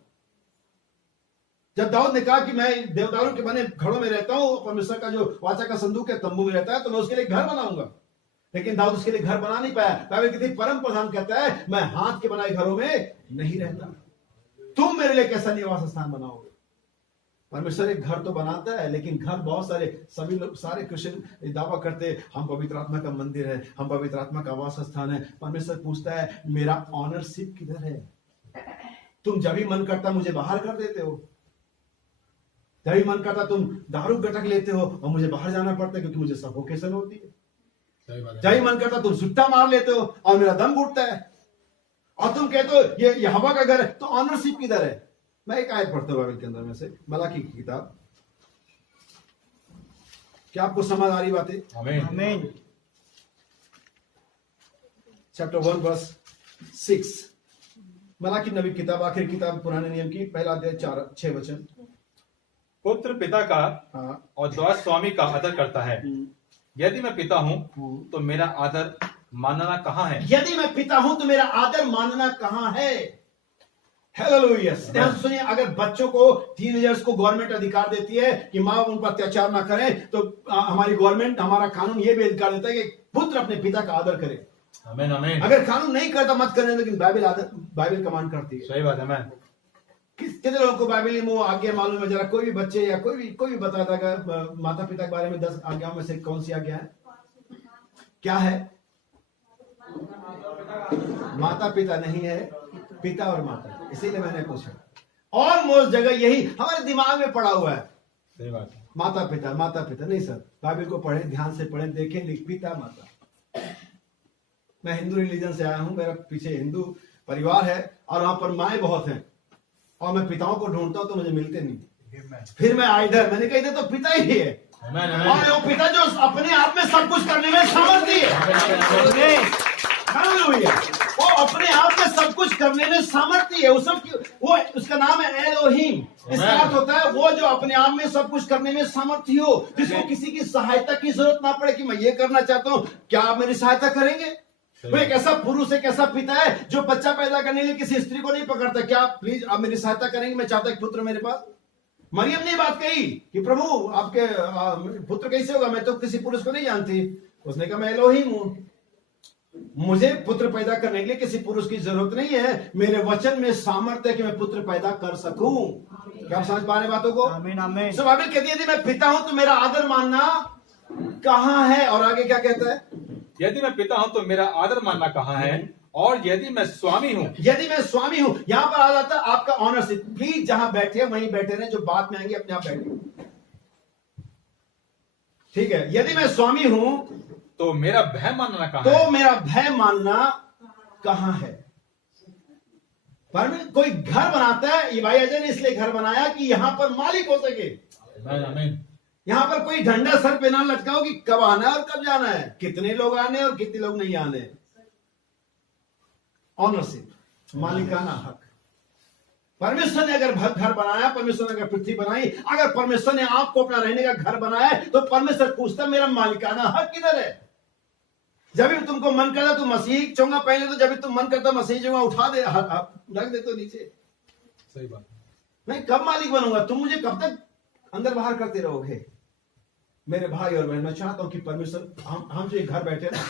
जब दाऊद ने कहा कि मैं देवदारों के बने घरों में रहता हूं, परमेश्वर का जो वाचा का संदूक है तंबू में रहता है, तो मैं उसके लिए घर बनाऊंगा। लेकिन दाऊद उसके लिए घर बना नहीं पाया। बाइबल कहती है, परम प्रधान कहता है, मैं हाथ के बनाए घरों में नहीं रहता, तुम मेरे लिए कैसा निवास स्थान बनाओगे। परमेश्वर एक घर तो बनाता है, लेकिन घर बहुत सारे, सभी लोग, सारे क्रिश्चियन दावा करते हैं हम पवित्र आत्मा का मंदिर है, हम पवित्र आत्मा का आवास स्थान है। परमेश्वर पूछता है मेरा ऑनरशिप किधर है। तुम जब भी मन करता मुझे बाहर कर देते हो, जब भी मन करता तुम दारू गटक लेते हो और मुझे बाहर जाना पड़ता है क्योंकि मुझे सफोकेशन होती है। जब भी मन करता तुम सुट्टा मार लेते हो और मेरा दम घुटता है। और तुम कहते हो ये हवा का घर है, तो ऑनरशिप किधर है। मैं एक आयत पढ़ता हूं बाइबल के अंदर में से, मलाकी की किताब। क्या आपको समझ आ रही बातें? आमीन। चैप्टर 1 वर्स 6, मलाकी नबी किताब, आखिरी किताब पुराने नियम की, पहला अध्याय 4-6 वचन। पुत्र पिता का हाँ। और दास स्वामी का आदर करता है। यदि मैं पिता हूं तो मेरा आदर मानना कहाँ है। यदि मैं पिता हूं तो मेरा आदर मानना कहाँ है। हालेलुया। ध्यान सुनिए, अगर बच्चों को, टीनेजर्स को गवर्नमेंट अधिकार देती है कि माँ बाप उन पर अत्याचार ना करें, तो हमारी गवर्नमेंट, हमारा कानून ये भी अधिकार देता है कि पुत्र अपने पिता का आदर करे। आमीन आमीन। अगर कानून नहीं करता मत करने, लेकिन बाइबल कमांड करती है। सही बात है मैन। कितने लोगों को बाइबल में वो आज्ञा मालूम है? जरा कोई भी बच्चे या कोई भी बताता है माता पिता के बारे में 10 आज्ञाओं में से कौन सी आज्ञा है? क्या है? माता पिता नहीं है, पिता और माता, इसीलिए मैंने पूछा। ऑलमोस्ट जगह यही हमारे दिमाग में पड़ा हुआ है। सही बात है। माता पिता नहीं सर, बाइबल को पढ़े, ध्यान से पढ़े, देखें, लिख पिता माता। मैं हिंदू रिलीजन से आया हूं, मेरा पीछे हिंदू परिवार है और वहां पर माएँ बहुत हैं, और मैं पिताओं को ढूंढता हूं तो मुझे मिलते नहीं। फिर मैं आया इधर, मैंने कहा इधर तो पिता ही है, और वो पिता जो अपने आप में सब कुछ करने में सामर्थ्य है। हालेलुया। वो अपने आप में सब कुछ करने में सामर्थ्य है। वो उसका नाम है एलोहीम। इसका अर्थ होता है वो जो अपने आप में सब कुछ करने में सामर्थ्य हो, जिसको किसी की सहायता की जरूरत ना पड़े कि मैं ये करना चाहता हूं, क्या आप मेरी सहायता करेंगे? वो एक ऐसा पुरुष, एक ऐसा पिता है जो बच्चा पैदा करने के लिए किसी स्त्री को नहीं पकड़ता, क्या प्लीज आप मेरी सहायता करेंगे, मैं चाहता हूं पुत्र मेरे पास। मरियम ने बात कही कि प्रभु आपके पुत्र कैसे होगा, मैं तो किसी पुरुष को नहीं जानती। उसने कहा मैं एलोहीम हूं, मुझे पुत्र पैदा करने के लिए किसी पुरुष की जरूरत नहीं है, मेरे वचन में सामर्थ्य है कि मैं पुत्र पैदा कर सकूं। क्या आप समझ पा रहे बातों को? आमीन आमीन। सो बाइबल कहती है यदि मैं पिता हूं तो मेरा आदर मानना कहां है? और आगे क्या कहता है? यदि मैं पिता हूं तो मेरा आदर मानना कहाँ है, और यदि मैं स्वामी हूं। यदि मैं स्वामी हूं, यहां पर आ जाता है आपका ऑनरशिप। प्लीज जहां बैठे वहीं बैठे रहे, जो बात में आएंगे अपने आप बैठे, ठीक है? यदि मैं स्वामी हूं तो मेरा भय मानना कहाँ तो है? मेरा भय मानना कहां है? पर कोई घर बनाता है, ये भाई अजय ने इसलिए घर बनाया कि यहां पर मालिक हो सके। आमीन। यहां पर कोई डंडा सर पे ना लटकाओ कि कब आना है और कब जाना है, कितने लोग आने हैं और कितने लोग नहीं आने। ऑनरशिप, मालिकाना हक। परमेश्वर ने अगर घर बनाया, परमेश्वर ने अगर पृथ्वी बनाई, अगर परमेश्वर ने आपको अपना रहने का घर बनाया है, तो परमेश्वर पूछता मेरा मालिकाना हक किधर है? जब भी तुमको मन करता तुम मसीह चोंगा पहले, तो जब भी तुम मन करता मसीह चोंगा उठा दे, रख दे तो नीचे। सही बात। मैं कब मालिक बनूंगा? तुम मुझे कब तक अंदर बाहर करते रहोगे? मेरे भाई और बहन, मैं चाहता हूं कि परमेश्वर हम जो एक घर बैठे ना,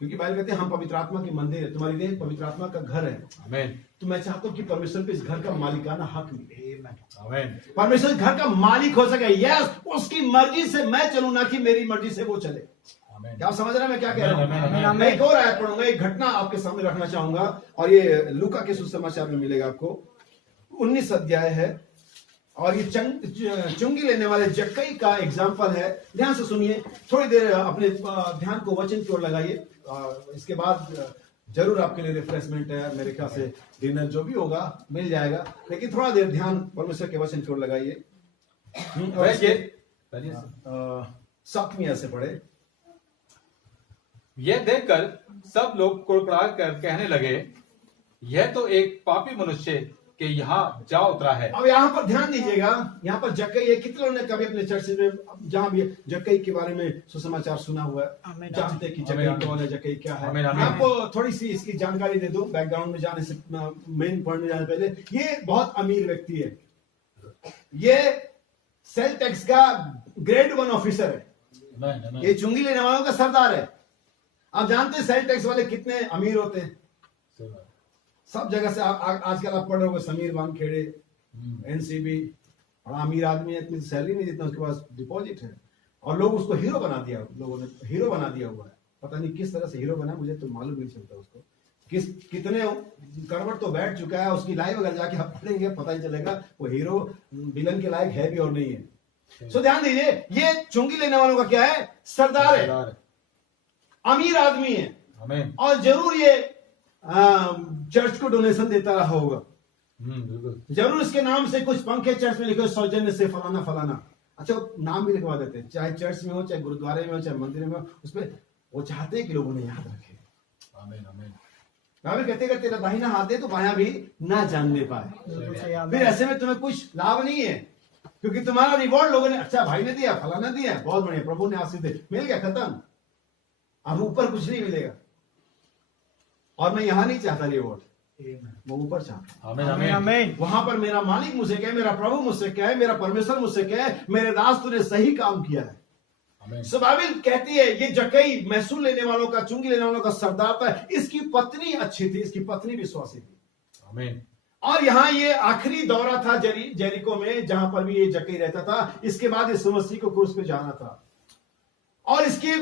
क्योंकि बाइबल कहते हैं हम पवित्र आत्मा की मंदिर है, तुम्हारी देह पवित्र आत्मा का घर है। आमीन। तो मैं चाहता हूं कि परमेश्वर को इस घर का मालिकाना हक मिले। आमीन। परमेश्वर इस घर का मालिक हो सके। यस, उसकी मर्जी से मैं चलूं, ना कि मेरी मर्जी से वो चले। आमीन। क्या आप समझ रहे हैं मैं क्या कह रहा आमीन, आमीन, हूं? आमीन। मैं एक और आयत पढ़ूंगा, एक घटना आपके सामने रखना चाहूंगा, और ये लूका के सुसमाचार में मिलेगा आपको। 19 अध्याय है, और ये चुंगी लेने वाले जक्कई का एग्जाम्पल है। ध्यान से सुनिए, थोड़ी देर अपने ध्यान को वचन की ओर लगाइए। इसके बाद जरूर आपके लिए रिफ्रेशमेंट है, मेरे ख्याल से डिनर जो भी होगा मिल जाएगा, लेकिन थोड़ा देर ध्यान परमेश्वर के वचन की ओर लगाइए। सातवीं ऐसे पढ़े। यह देखकर सब लोग कुड़कुड़ा कर कहने लगे, यह तो एक पापी मनुष्य के यहाँ जा उतरा है। अब यहाँ पर ध्यान दीजिएगा, यहाँ पर जक्कई है। कितने लोगों ने कभी अपने चर्च में जहां भी जक्कई के बारे में सुसमाचार सुना हुआ है, जानते कि जक्कई कौन है, जक्कई क्या है? आमीन, आमीन। आपको थोड़ी सी इसकी जानकारी दे दूं बैकग्राउंड में जाने से, मेन पॉइंट में जाने पहले। ये बहुत अमीर व्यक्ति है, ये सेल टैक्स का ग्रेड 1 ऑफिसर है, आमीन, आमीन। ये चुंगी लेने वालों का सरदार है। आप जानते हैं सेल टैक्स वाले कितने अमीर होते हैं? सही बात। सब जगह से आजकल आप पढ़ रहे होंगे, समीर वानखेड़े, एनसीबी, बड़ा अमीर आदमी है, इतनी सैलरी नहीं देता, उसके पास डिपॉजिट है, और लोग उसको हीरो बना दिया, लोगों ने हीरो बना दिया हुआ है। पता नहीं किस तरह से हीरो बना, मुझे तो मालूम नहीं चलता उसको। कितने करवट तो बैठ चुका है, उसकी लाइफ अगर जाके आप पढ़ेंगे पता ही चलेगा वो हीरो विलन के लायक है भी और नहीं है। सो ध्यान दीजिए, ये चुंगी लेने वालों का क्या है? सरदार है, अमीर आदमी है, आमीन। और जरूर ये चर्च को डोनेशन देता रहा होगा। बिल्कुल। जरूर इसके नाम से कुछ पंखे चर्च में लिखे, सौजन्य से फलाना फलाना। अच्छा, नाम भी लिखवा देते हैं, चाहे चर्च में हो, चाहे गुरुद्वारे में हो, चाहे मंदिर में हो, उसपे वो चाहते हैं कि लोगों ने याद रखे। आमीन, आमीन। बाइबल कहते हैं तेरा दाहिना हाथ है तो बायां भी ना जानने पाए। फिर ऐसे में तुम्हें कुछ लाभ नहीं है, क्योंकि तुम्हारा रिवॉर्ड लोगों ने, अच्छा भाई ने दिया, फलाना दिया, बहुत बढ़िया, प्रभु ने आशीष दे, मिल गया, खत्म। अब ऊपर कुछ नहीं मिलेगा। और मैं यहां नहीं चाहता रिवॉर्ड, वो ऊपर चाहता। आमीन, आमीन आमीन। आमीन। वहां पर मेरा मालिक मुझसे कहे, मेरा प्रभु मुझसे कहे, मेरा परमेश्वर मुझसे कहे, मेरे दास तूने सही काम किया है। आमीन। सो बाइबल कहती है ये जक्कई महसूल लेने वालों का, चुंगी लेने वालों का सरदार था। इसकी पत्नी अच्छी थी, इसकी पत्नी विश्वासी थी। आमीन। और यहाँ ये आखिरी दौरा था जेरिको में, जहां पर भी ये जक्कई रहता था। इसके बाद इस मसीह को क्रूस पे जाना था, और इसके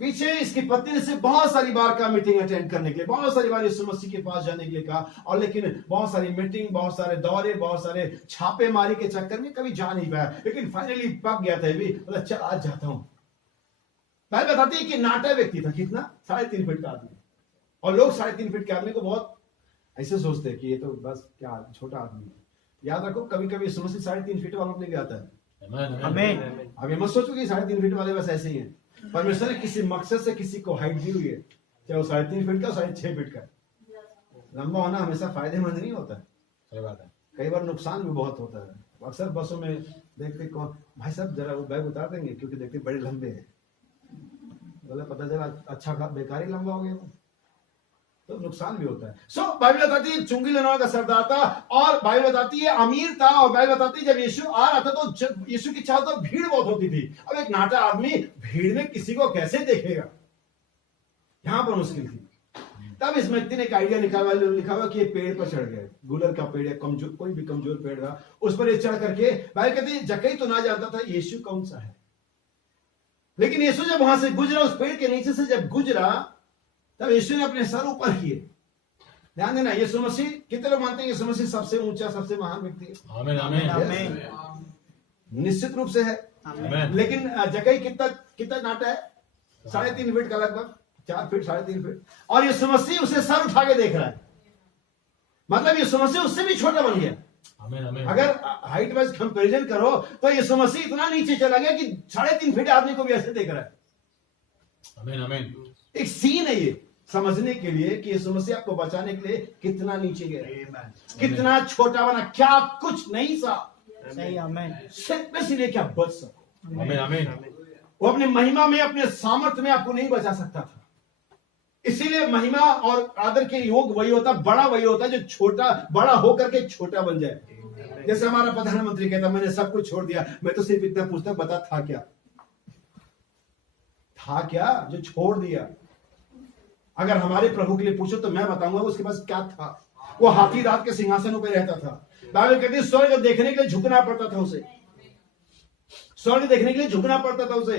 पीछे इसकी पत्नी ने से बहुत सारी बार का मीटिंग अटेंड करने के लिए, बहुत सारी बार यीशु मसीह के पास जाने के लिए कहा, और लेकिन बहुत सारी मीटिंग, बहुत सारे दौरे, बहुत सारे छापेमारी के चक्कर में कभी जा नहीं पाया। लेकिन फाइनली पक गया था, भी बोला चल आज जाता हूं। पहले बताती है कि नाटा व्यक्ति था, कितना 3.5 फीट का आदमी, और लोग 3.5 फीट के आदमी को बहुत ऐसे सोचते हैं कि ये तो बस क्या छोटा आदमी है। याद रखो, कभी कभी यीशु मसीह 3.5 फीट वालों के लिए आता है। आमीन। अब ये मत सोचो कि 3.5 फीट वाले बस ऐसे ही हैं। परमेश्वर ने किसी मकसद से किसी को हाइट दी हुई है, चाहे वो 3.5 फीट का, 6.5 फीट का। लंबा होना हमेशा फायदेमंद नहीं होता है, सही बात है। कई बार नुकसान भी बहुत होता है। अक्सर बसों में देखते कौन भाई साहब जरा वो बैग उतार देंगे क्योंकि देखते बड़े लंबे हैं, बोला पता चला अच्छा बेकार ही लंबा हो गया, तो नुकसान भी होता है। सो बाइबल बताती है चुंगी लेने वाला का सरदार था, और बाइबल बताती है अमीर था, और बाइबल बताती है जब यीशु आ रहा था तो यीशु की चारों तरफ भीड़ बहुत होती थी। अब एक नाटा आदमी भीड़ में किसी को कैसे देखेगा, यहां पर मुश्किल थी। तब इस व्यक्ति ने एक आइडिया लिखा हुआ कि ये पेड़ पर चढ़ गए, गुलर का पेड़ है, कमजोर कोई भी कमजोर पेड़ रहा, उस पर ये चढ़ करके, बाइबल कहती है जक्कई तो ना जानता था यीशु कौन सा है, लेकिन यीशु जब वहां से गुजरा, उस पेड़ के नीचे से जब गुजरा, तब यीशु ने अपने सर ऊपर किए। ध्यान देना, यीशु मसीह, कितने लोग मानते हैं यीशु मसीह सबसे ऊंचा, सबसे महान व्यक्ति है? आमीन आमीन। निश्चित रूप से है। आमीन। लेकिन जक्कई कितना नाटा है? 3.5 फीट का, लगभग 4 फीट, 3.5 फीट, और यीशु मसीह उसे सर उठा के देख रहा है। मतलब यीशु मसीह उससे भी छोटा बन गया। आमीन आमीन। अगर हाइट वाइज कंपैरिजन करो तो यीशु मसीह इतना नीचे चला गया कि 3.5 फीट आदमी को भी ऐसे देख रहा है। आमीन आमीन। एक सीन है ये समझने के लिए कि यीशु मसीह आपको बचाने के लिए कितना नीचे गया, कितना छोटा बना, क्या कुछ नहीं सा, सही, आमीन। सिर्फ इसलिए क्या बच सको। आमीन आमीन। वो अपने महिमा में, अपने सामर्थ्य में आपको नहीं बचा सकता था। इसीलिए महिमा और आदर के योग वही होता, बड़ा वही होता जो छोटा, बड़ा होकर के छोटा बन जाए। जैसे हमारा प्रधानमंत्री कहता मैंने सब कुछ छोड़ दिया, मैं तो सिर्फ इतना पूछता बता था क्या, था क्या जो छोड़ दिया? अगर हमारे प्रभु के लिए पूछो तो मैं बताऊंगा उसके पास क्या था। वो हाथी दांत के सिंहासनों पर रहता था। बाइबल कहती है स्वर्ग देखने के लिए झुकना पड़ता था उसे, स्वर्ग देखने के लिए झुकना पड़ता था उसे।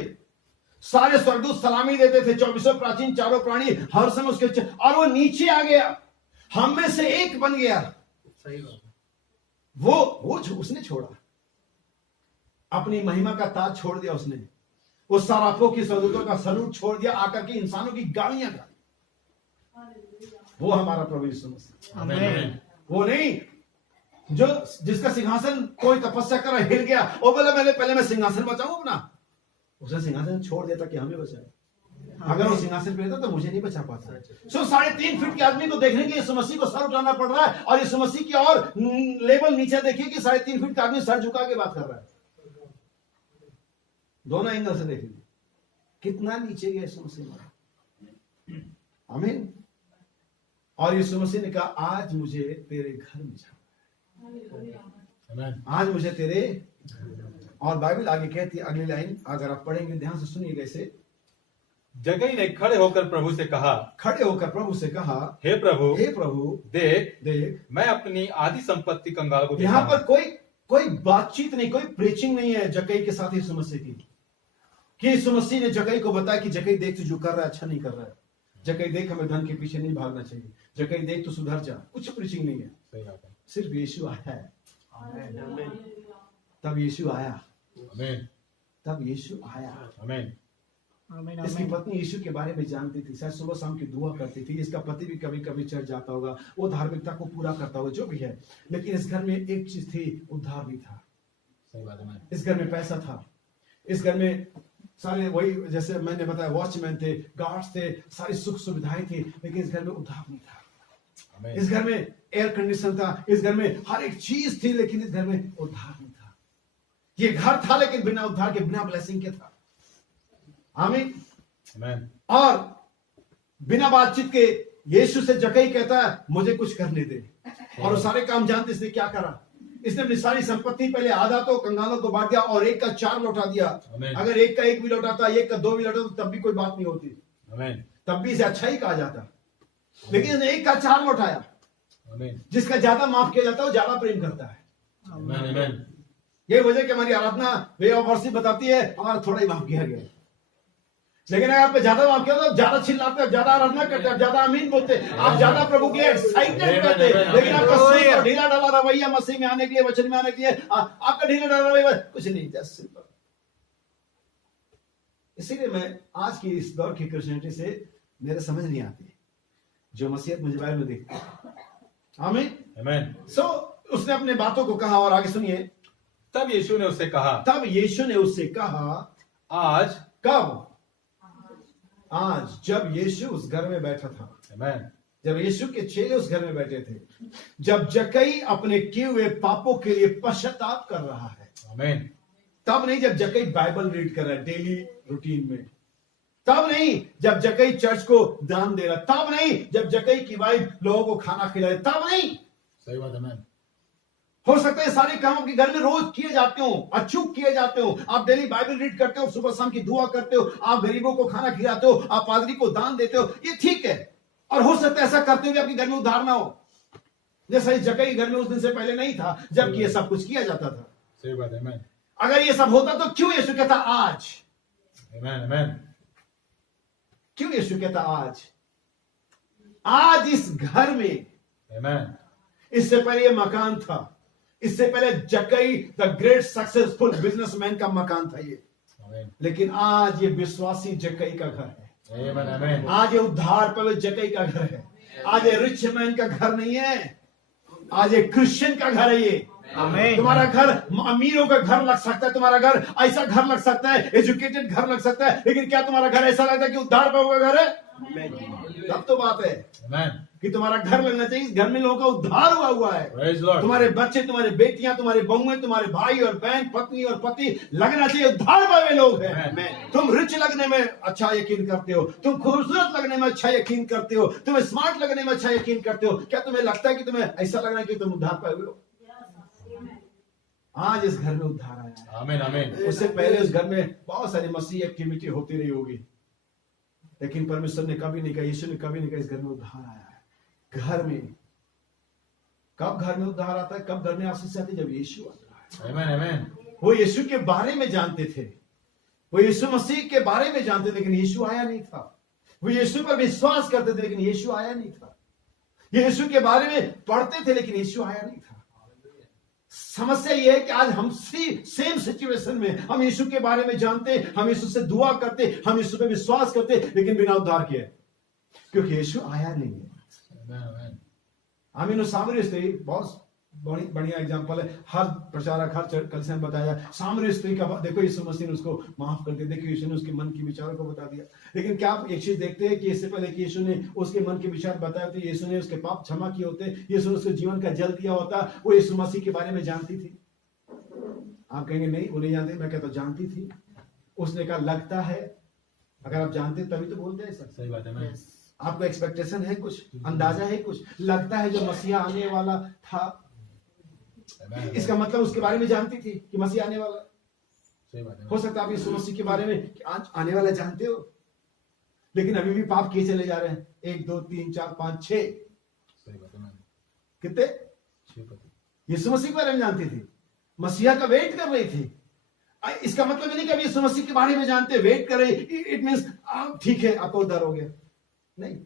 सारे स्वर्गदूत सलामी देते थे, 24 प्राचीन चारों प्राणी हर समय उसके, और वो नीचे आ गया, हम में से एक बन गया। सही बात। वो उसने छोड़ा, अपनी महिमा का ताज छोड़ दिया उसने, वो सराफों की स्वर्गदूतों का सलूट छोड़ दिया, आकर के इंसानों की गालियां का। वो हमारा प्रभु यीशु मसीह। आमीन। वो नहीं जो जिसका सिंहासन कोई तपस्या कर हिल गया, वो बोला पहले मैं सिंहासन बचाऊं अपना, उसने सिंहासन छोड़ दिया कि हमें बचाए। अगर वो सिंहासन पे रहता तो मुझे नहीं बचा पाता। सो 3.5 फीट के आदमी को देखने के लिए यीशु मसीह को सर उठाना पड़ रहा है, और यीशु मसीह की और लेवल नीचे देखिए कि 3.5 फीट का आदमी सर झुका के बात कर रहा है। दोनों एंगल से देखिए कितना नीचे गया यीशु मसीह। आमीन। और यीशु मसीह ने कहा आज मुझे तेरे घर में जाना, आज मुझे तेरे, और बाइबल आगे कहती है अगली लाइन, अगर आप पढ़ेंगे ध्यान से सुनिएगा इसे। जक्कई ने खड़े होकर प्रभु से कहा, खड़े होकर प्रभु से कहा, हे प्रभु देख मैं अपनी आधी संपत्ति कंगाल को यहां देता पर कोई बातचीत नहीं, कोई प्रीचिंग नहीं है जक्कई के साथ यीशु मसीह की, कि यीशु मसीह ने जक्कई को बताया कि जक्कई देख तू जो कर रहा है अच्छा नहीं कर रहा है, जक्कई देख हमें धन के पीछे नहीं भागना चाहिए, जक्कई देख तू सुधर जा। कुछ प्रीचिंग नहीं है, सही बात है। सिर्फ यीशु आया है। तब यीशु आया, आमीन तब यीशु आया। आमीन। आमीन। इसकी पत्नी यीशु के बारे में जानती थी, शायद सुबह शाम की दुआ करती थी। इसका पति भी कभी कभी चर्च जाता होगा, वो धार्मिकता को पूरा करता होगा, जो भी है, लेकिन इस घर में एक चीज थी, उद्धार भी था। सही बात है। इस घर में पैसा था, इस घर में सारे वही जैसे मैंने बताया वॉचमैन थे, गार्ड्स थे, सारी सुख सुविधाएं थी, लेकिन इस घर में उद्धार नहीं था। आमीन। इस घर में एयर कंडीशन था, इस घर में हर एक चीज थी, लेकिन इस घर में उद्धार नहीं था। ये घर था लेकिन बिना उद्धार के, बिना ब्लेसिंग के था। आमीन। आमीन। और बिना बातचीत के यीशु से जक्कई कहता है मुझे कुछ करने दे, और वो सारे काम जानते। इसने क्या करा, इसने अपनी सारी संपत्ति पहले आधा तो कंगालों को बांट दिया, और एक का 4 लौटा दिया। अगर एक का 1 भी लौटाता, एक का 2 भी लौटाता, तब भी कोई बात नहीं होती, आमीन। तब भी इसे अच्छा ही कहा जाता, लेकिन इसने 1 का 4 लौटाया। आमीन। जिसका ज्यादा माफ किया जाता है वो ज्यादा प्रेम करता है। आमीन। आमीन। ये वजह कि हमारी आराधना वे ऑफ वर्शिप बताती है हमारा थोड़ा ही माफ किया गया। लेकिन अगर आप पे ज्यादा वाक्य हो तो ज्यादा चिल्लाते हो, ज्यादा आराधना करते हो, ज्यादा आमीन बोलते हैं, आप ज्यादा प्रभु के लिए एक्साइटेड करते हैं। लेकिन आपका सिर्फ और ढीला ढाला रवैया मसीह में आने के लिए, वचन में आने के लिए आपका ढीला ढाला रवैया कुछ नहीं, जस्ट सिंपल। इसीलिए मैं आज की इस दौर की क्रिश्चियनिटी से मेरे समझ नहीं आती जो मसीहत मुझे बाइबल में देखती है। आमीन Amen. सो उसने अपने बातों को कहा और आगे सुनिए। तब यीशु ने उससे कहा, तब यीशु ने उससे कहा, आज कब? आज, जब यीशु उस घर में बैठा था, Amen. जब यीशु के चेले उस घर में बैठे थे, जब जक्कई अपने किए हुए पापों के लिए पश्चाताप कर रहा है, Amen. तब नहीं जब जक्कई बाइबल रीड कर रहा है डेली रूटीन में, तब नहीं जब जक्कई चर्च को दान दे रहा, तब नहीं जब जक्कई की वाइफ लोगों को खाना खिला रही, तब नहीं। सही बात, Amen. हो सकता है सारे काम आपके घर में रोज किए जाते हो, अचूक किए जाते हो, आप डेली बाइबल रीड करते हो, सुबह शाम की दुआ करते हो, आप गरीबों को खाना खिलाते हो, आप पादरी को दान देते हो, ये ठीक है। और हो सकता है ऐसा करते हुए आपके घर में उद्धार ना हो, जैसा इस जक्कई घर में उस दिन से पहले नहीं था जबकि ये सब कुछ किया जाता था। सही बात, Amen. अगर ये सब होता तो क्यों यीशु कहता आज? Amen. Amen. क्यों यीशु कहता आज? आज इस घर में, Amen. इससे पहले ये मकान था, इससे पहले जक्कई द ग्रेट सक्सेसफुल बिजनेसमैन का मकान था ये, Amen. लेकिन आज ये विश्वासी जक्कई का घर है। Amen. Amen. आज ये उद्धार पर जक्कई का घर है। आज ये रिच मैन का घर नहीं है, आज ये क्रिश्चियन का घर है ये। आमीन। तुम्हारा घर अमीरों का घर लग सकता है, तुम्हारा घर ऐसा घर लग सकता है, एजुकेटेड घर लग सकता है, लेकिन क्या तुम्हारा घर ऐसा लगता है कि उद्धार पाओ का घर है? तब तो बात है Amen. कि तुम्हारा घर लगना चाहिए इस घर में लोगों का उद्धार हुआ है। Praise Lord. तुम्हारे बच्चे, तुम्हारे बेटियां, तुम्हारे बहुएं, तुम्हारे भाई और बहन, पत्नी और पति लगना चाहिए उद्धार पाए लोग हैं। तुम रिच लगने में अच्छा यकीन करते हो, तुम खूबसूरत लगने में अच्छा यकीन करते हो, तुम्हें स्मार्ट लगने में अच्छा यकीन करते हो, क्या तुम्हें लगता है कि तुम्हें ऐसा लगना है कि तुम उद्धार पाए हुए हो? आज इस घर में उद्धार आया है। Amen. Amen. उससे पहले उस घर में बहुत सारी मसीह एक्टिविटी होती रही होगी, लेकिन परमेश्वर ने कभी नहीं कहा, यीशु ने कभी नहीं कहा इस घर में उद्धार आया है। घर में कब घर में उद्धार आता है, कब घर में आशीष आती है? जब यीशु आता है। Amen. Amen. वो यीशु के बारे में जानते थे, वो यीशु मसीह के बारे में जानते थे, लेकिन यीशु आया नहीं था। वो यीशु पर विश्वास करते थे, लेकिन यीशु आया नहीं था। यीशु के बारे में पढ़ते थे, लेकिन यीशु आया नहीं था। समस्या यह है कि आज हम सेम सिचुएशन में, हम यीशु के बारे में जानते, हम यीशु से दुआ करते, हम यीशु पे विश्वास करते, लेकिन बिना उद्धार किए, क्योंकि यीशु आया नहीं है। Amen. Amen. आमीन। सामरी स्त्री बहुत बढ़िया एग्जांपल है। हर प्रचारक, हर कलीसिया में बताया सामरी स्त्री का, देखो यीशु मसीह ने उसको माफ कर दिया, देखो यीशु ने उसके मन के विचारों को बता दिया। लेकिन क्या आप एक चीज देखते हैं कि इससे पहले कि यीशु ने उसके मन के विचार बताए थे, यीशु ने उसके पाप क्षमा किए होते, यीशु ने उसके जीवन का जल दिया होता, वो यीशु मसीह के बारे में जानती थी? आप कहेंगे नहीं वो नहीं जानती। मैं कहता हूं जानती थी। उसने कहा लगता है, अगर आप जानते तभी तो बोलते हैं सर। सही बात है। Amen. आपको एक्सपेक्टेशन है, कुछ अंदाजा है, कुछ लगता है जो मसीहा आने वाला था, Amen. इसका मतलब उसके बारे में जानती थी कि मसीह आने वाला। सही बात है। हो सकता है आप यीशु मसीह के बारे में आज आने वाला जानते हो, लेकिन अभी भी पाप किए चले जा रहे हैं। 1 2 3 4 5 6 सही बात है। Amen. कितने? 6 पति। यीशु मसीह के बारे में जानती थी, मसीहा का वेट कर रही थी। इसका मतलब नहीं कि अब यीशु मसीह के बारे में जानते, वेट कर रहे, इट मींस ठीक है आपका उद्धार हो गया। नहीं,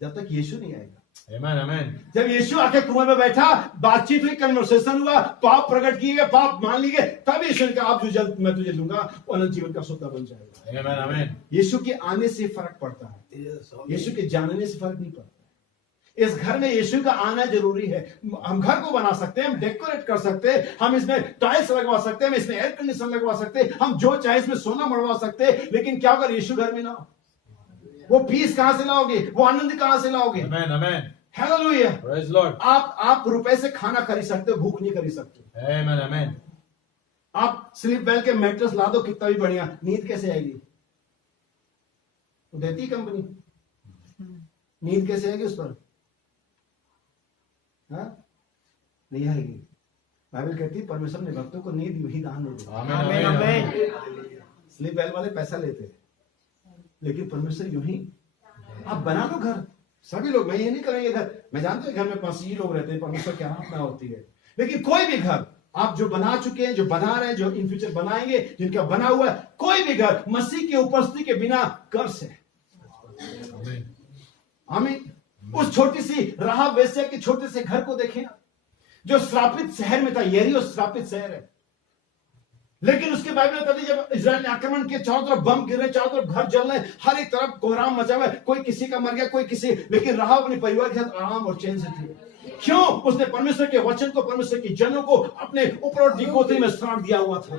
जब तक यीशु नहीं आएगा। Amen. Amen. जब यीशु आके कुएं में बैठा, बातचीत हुई, कन्वर्सेशन हुआ, पाप प्रकट किए गए, पाप मान लिए गए, तब यीशु ने कहा आप जो जल मैं तुझे दूंगा वो अनंत जीवन का सोता बन जाएगा। Amen. Amen. यीशु के आने से फर्क पड़ता है, यीशु के जानने से फर्क नहीं पड़ता। इस घर में यीशु का आना जरूरी है। हम घर को बना सकते हैं, हम डेकोरेट कर सकते हैं, हम इसमें टाइल्स लगवा सकते हैं, हम इसमें एयर कंडीशन लगवा सकते हैं, हम जो चाहे इसमें सोना मरवा सकते हैं, लेकिन क्या अगर यीशु घर में ना हो? वो पीस कहां से लाओगे? वो आनंद कहां से लाओगे? Amen. Amen. Hallelujah. Praise Lord. आप रुपए से खाना खरीद सकते हो, भूख नहीं खरीद सकते। Amen. Amen. आप स्लीप वेल के मैट्रेस ला दो कितना भी बढ़िया, नींद कैसे आएगी? वो देती कंपनी, नींद कैसे आएगी उस पर? हाँ? नहीं आएगी। बाइबल कहती है परमेश्वर ने भक्तों को नींद यूं ही दान दे दी। Amen. आमीन। Amen. आमीन। स्लीप वेल वाले पैसा लेते, लेकिन परमेश्वर यूं ही। आप बना लो घर, सभी लोग, मैं ये नहीं करेंगे घर, मैं जानता हूं घर में 5 लोग रहते हैं, परमेश्वर की आराधना होती है, लेकिन कोई भी घर आप जो बना चुके हैं, जो बना रहे हैं, जो इन फ्यूचर बनाएंगे, जिनका बना हुआ है, कोई भी घर मसीह की उपस्थिति के बिना कर्ज है। आमीन। उस छोटी सी राहाब वेश्या के छोटे से घर को देखें ना, जो श्रापित शहर में था। यरीहो श्रापित शहर है, लेकिन उसके बाइबल में कहती जब इजराइल ने आक्रमण किया, चारों तरफ बम गिर रहे, चारों तरफ घर जल रहे, हर एक तरफ कोहराम मचा हुआ है, कोई किसी का मर गया, कोई किसी, लेकिन राहाब अपने परिवार के साथ आराम और चैन से थी। क्यों? उसने परमेश्वर के वचन को, परमेश्वर की जनों को अपने ऊपर डिकोत्री में स्नान दिया हुआ था।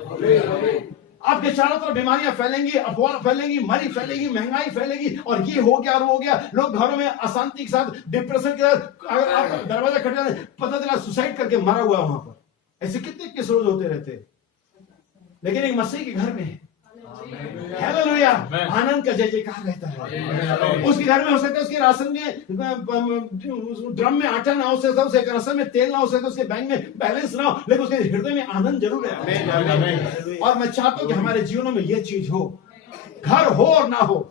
आपके चारों तरफ बीमारियां फैलेंगी, अफवाह फैलेंगी, मरी फैलेगी, महंगाई फैलेगी, और ये हो गया और वो हो गया। लोग घरों में अशांति के साथ, डिप्रेशन के साथ, अगर आप दरवाजा खटखटाने पता चला सुसाइड करके मरा हुआ वहां पर। ऐसे कितने केस रोज होते रहते हैं, लेकिन एक मसीह के घर में हालेलुया आनंद का जय जयकार रहता है। उसके घर में हो सकता है उसके राशन में ड्रम में आटा ना हो सकता, उसके राशन में तेल ना हो सकता, उसके बैंक में बैलेंस ना हो, लेकिन उसके हृदय में आनंद जरूर है। और मैं चाहता हूं कि हमारे जीवनों में यह चीज हो, घर हो और ना हो,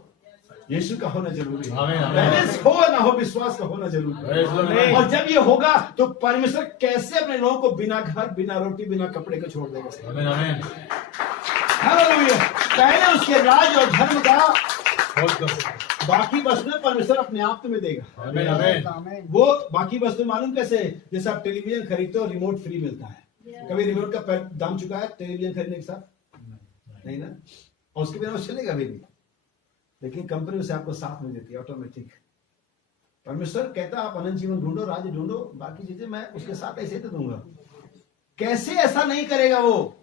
यीशु का होना जरूरी है। बैलेंस हो ना हो, विश्वास का होना जरूरी है। और जब ये होगा तो परमेश्वर कैसे अपने लोगों को बिना घर, बिना रोटी, बिना कपड़े को छोड़ देगा। हालेलुया। पहले उसके राज और धर्म का, बाकी वस्तुएं परमेश्वर अपने आप तुम्हें देगा। वो बाकी वस्तु मालूम कैसे है? जैसे आप टेलीविजन खरीदते हो, रिमोट फ्री मिलता है। कभी रिमोट का दाम चुका है टेलीविजन खरीदने के साथ? नहीं ना। और उसके बिना वो चलेगा भी नहीं, लेकिन कंपनी उसे आपको साथ में देती है ऑटोमेटिक। परमेश्वर कहता है आप अनंत जीवन ढूंढो, राज्य ढूंढो, बाकी चीजें मैं उसके साथ ऐसे तो दूंगा। कैसे ऐसा नहीं करेगा वो?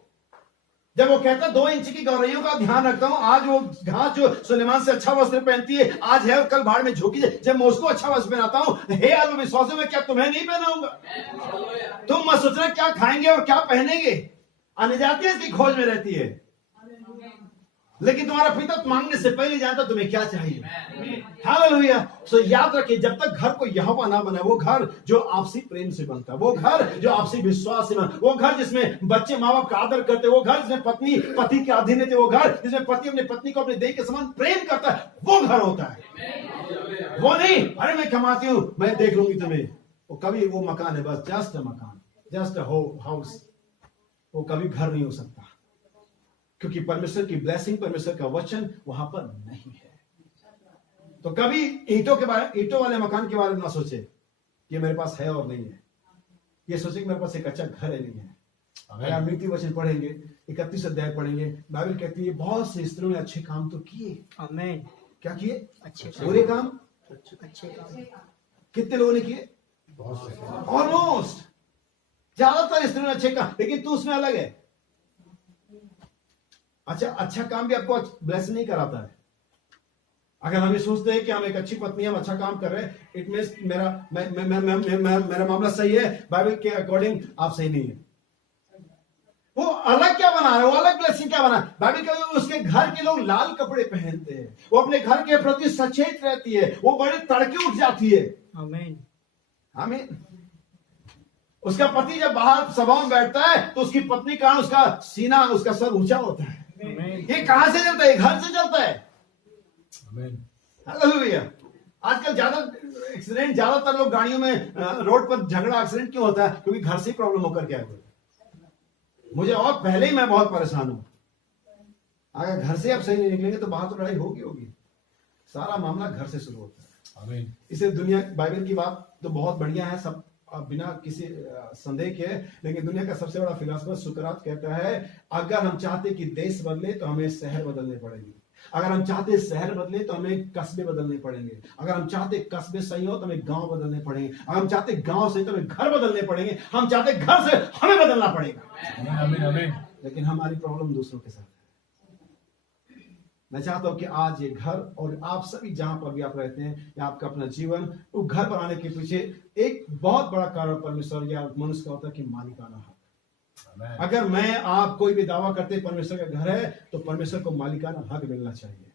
जब वो कहता 2 इंच की गौरैयों का ध्यान रखता हूं, आज वो घास जो सुलेमान से अच्छा वस्त्र पहनती है आज है और कल भाड़ में झोंकी जाए, जब मैं उसको अच्छा वस्त्र पहनाता हूं, हे आत्मविश्वासियों में क्या तुम्हें नहीं पहनाऊंगा? तुम मत सोचना क्या खाएंगे और क्या पहनेंगे, अन्यजातियां इसकी खोज में रहती है, लेकिन तुम्हारा पिता मांगने से पहले जानता तुम्हें क्या चाहिए। हालेलुया। सो याद रखिए, जब तक घर को यहोवा ना बना, वो घर जो आपसी प्रेम से बनता है, वो घर जो आपसी विश्वास से बनता, वो घर जिसमें बच्चे माँ बाप का आदर करते, वो घर जिसमें पत्नी पति के अधीन है, वो घर जिसमें पति अपने पत्नी को अपने देह के समान प्रेम करता है, वो घर होता है। वो नहीं अरे मैं कमाती हूं, मैं देख लूंगी तुम्हें। वो कभी वो मकान है, बस जस्ट अ मकान, जस्ट अ हाउस। वो कभी घर नहीं हो सकता, क्योंकि परमेश्वर की ब्लेसिंग, परमेश्वर का वचन वहां पर नहीं है। तो कभी ईंटों वाले मकान के बारे में ना सोचे कि मेरे पास है और नहीं है, ये सोचे कि मेरे पास एक अच्छा घर है नहीं है। अगर आप नीति वचन पढ़ेंगे, 31 अध्याय पढ़ेंगे, बाइबल कहती है बहुत से स्त्रियों ने अच्छे काम तो किए। आमीन। क्या किए? अच्छे बुरे काम। अच्छे काम कितने लोगों ने किए? ऑलमोस्ट ज्यादातर स्त्रियों ने अच्छे काम, लेकिन तू उसमें अलग है। अच्छा काम भी आपको ब्लेस नहीं कराता है। अगर हम ये सोचते हैं कि हम एक अच्छी पत्नी, हम अच्छा काम कर रहे हैं, इट मींस मेरा मामला सही है, बाइबल के अकॉर्डिंग आप सही नहीं है। वो अलग क्या बना रहा है, वो अलग ब्लेसिंग क्या बना? बाइबल कहती है उसके घर के लोग लाल कपड़े पहनते हैं, वो अपने घर के प्रति सचेत रहती है, वो बड़े तड़के उठ जाती है। आमीन। आमीन। उसका पति जब बाहर सभा में बैठता है तो उसकी पत्नी का उसका सीना, उसका सर ऊंचा होता है। ये कहां से चलता है? घर से चलता है। हालेलुया। आजकल ज्यादातर लोग गाड़ियों में रोड पर झगड़ा एक्सीडेंट क्यों होता है? क्योंकि घर से प्रॉब्लम होकर क्या है। मुझे और पहले ही मैं बहुत परेशान हूं। अगर घर से आप सही नहीं निकलेंगे तो बाहर तो लड़ाई होगी। सारा मामला घर से शुरू होता है। इसे दुनिया, बाइबल की बात तो बहुत बढ़िया है, सब बिना किसी संदेह के, लेकिन दुनिया का सबसे बड़ा फिलोसफर सुकरात कहता है अगर हम चाहते कि देश बदले तो हमें शहर बदलने पड़ेंगे, अगर हम चाहते शहर बदले तो हमें कस्बे बदलने पड़ेंगे, अगर हम चाहते कस्बे सही हो तो हमें गांव बदलने पड़ेंगे, अगर हम चाहते गांव सही तो हमें घर बदलने पड़ेंगे, हम चाहते घर से हमें बदलना पड़ेगा। लेकिन हमारी प्रॉब्लम दूसरों के साथ है। मैं चाहता हूं कि आज ये घर और आप सभी जहां पर भी आप रहते हैं, या आपका अपना जीवन, वो घर बनाने के पीछे एक बहुत बड़ा कारण परमेश्वर या मनुष्य का होता है कि मालिकाना हक। अगर मैं आप कोई भी दावा करते परमेश्वर का घर है तो परमेश्वर को मालिकाना हक मिलना चाहिए।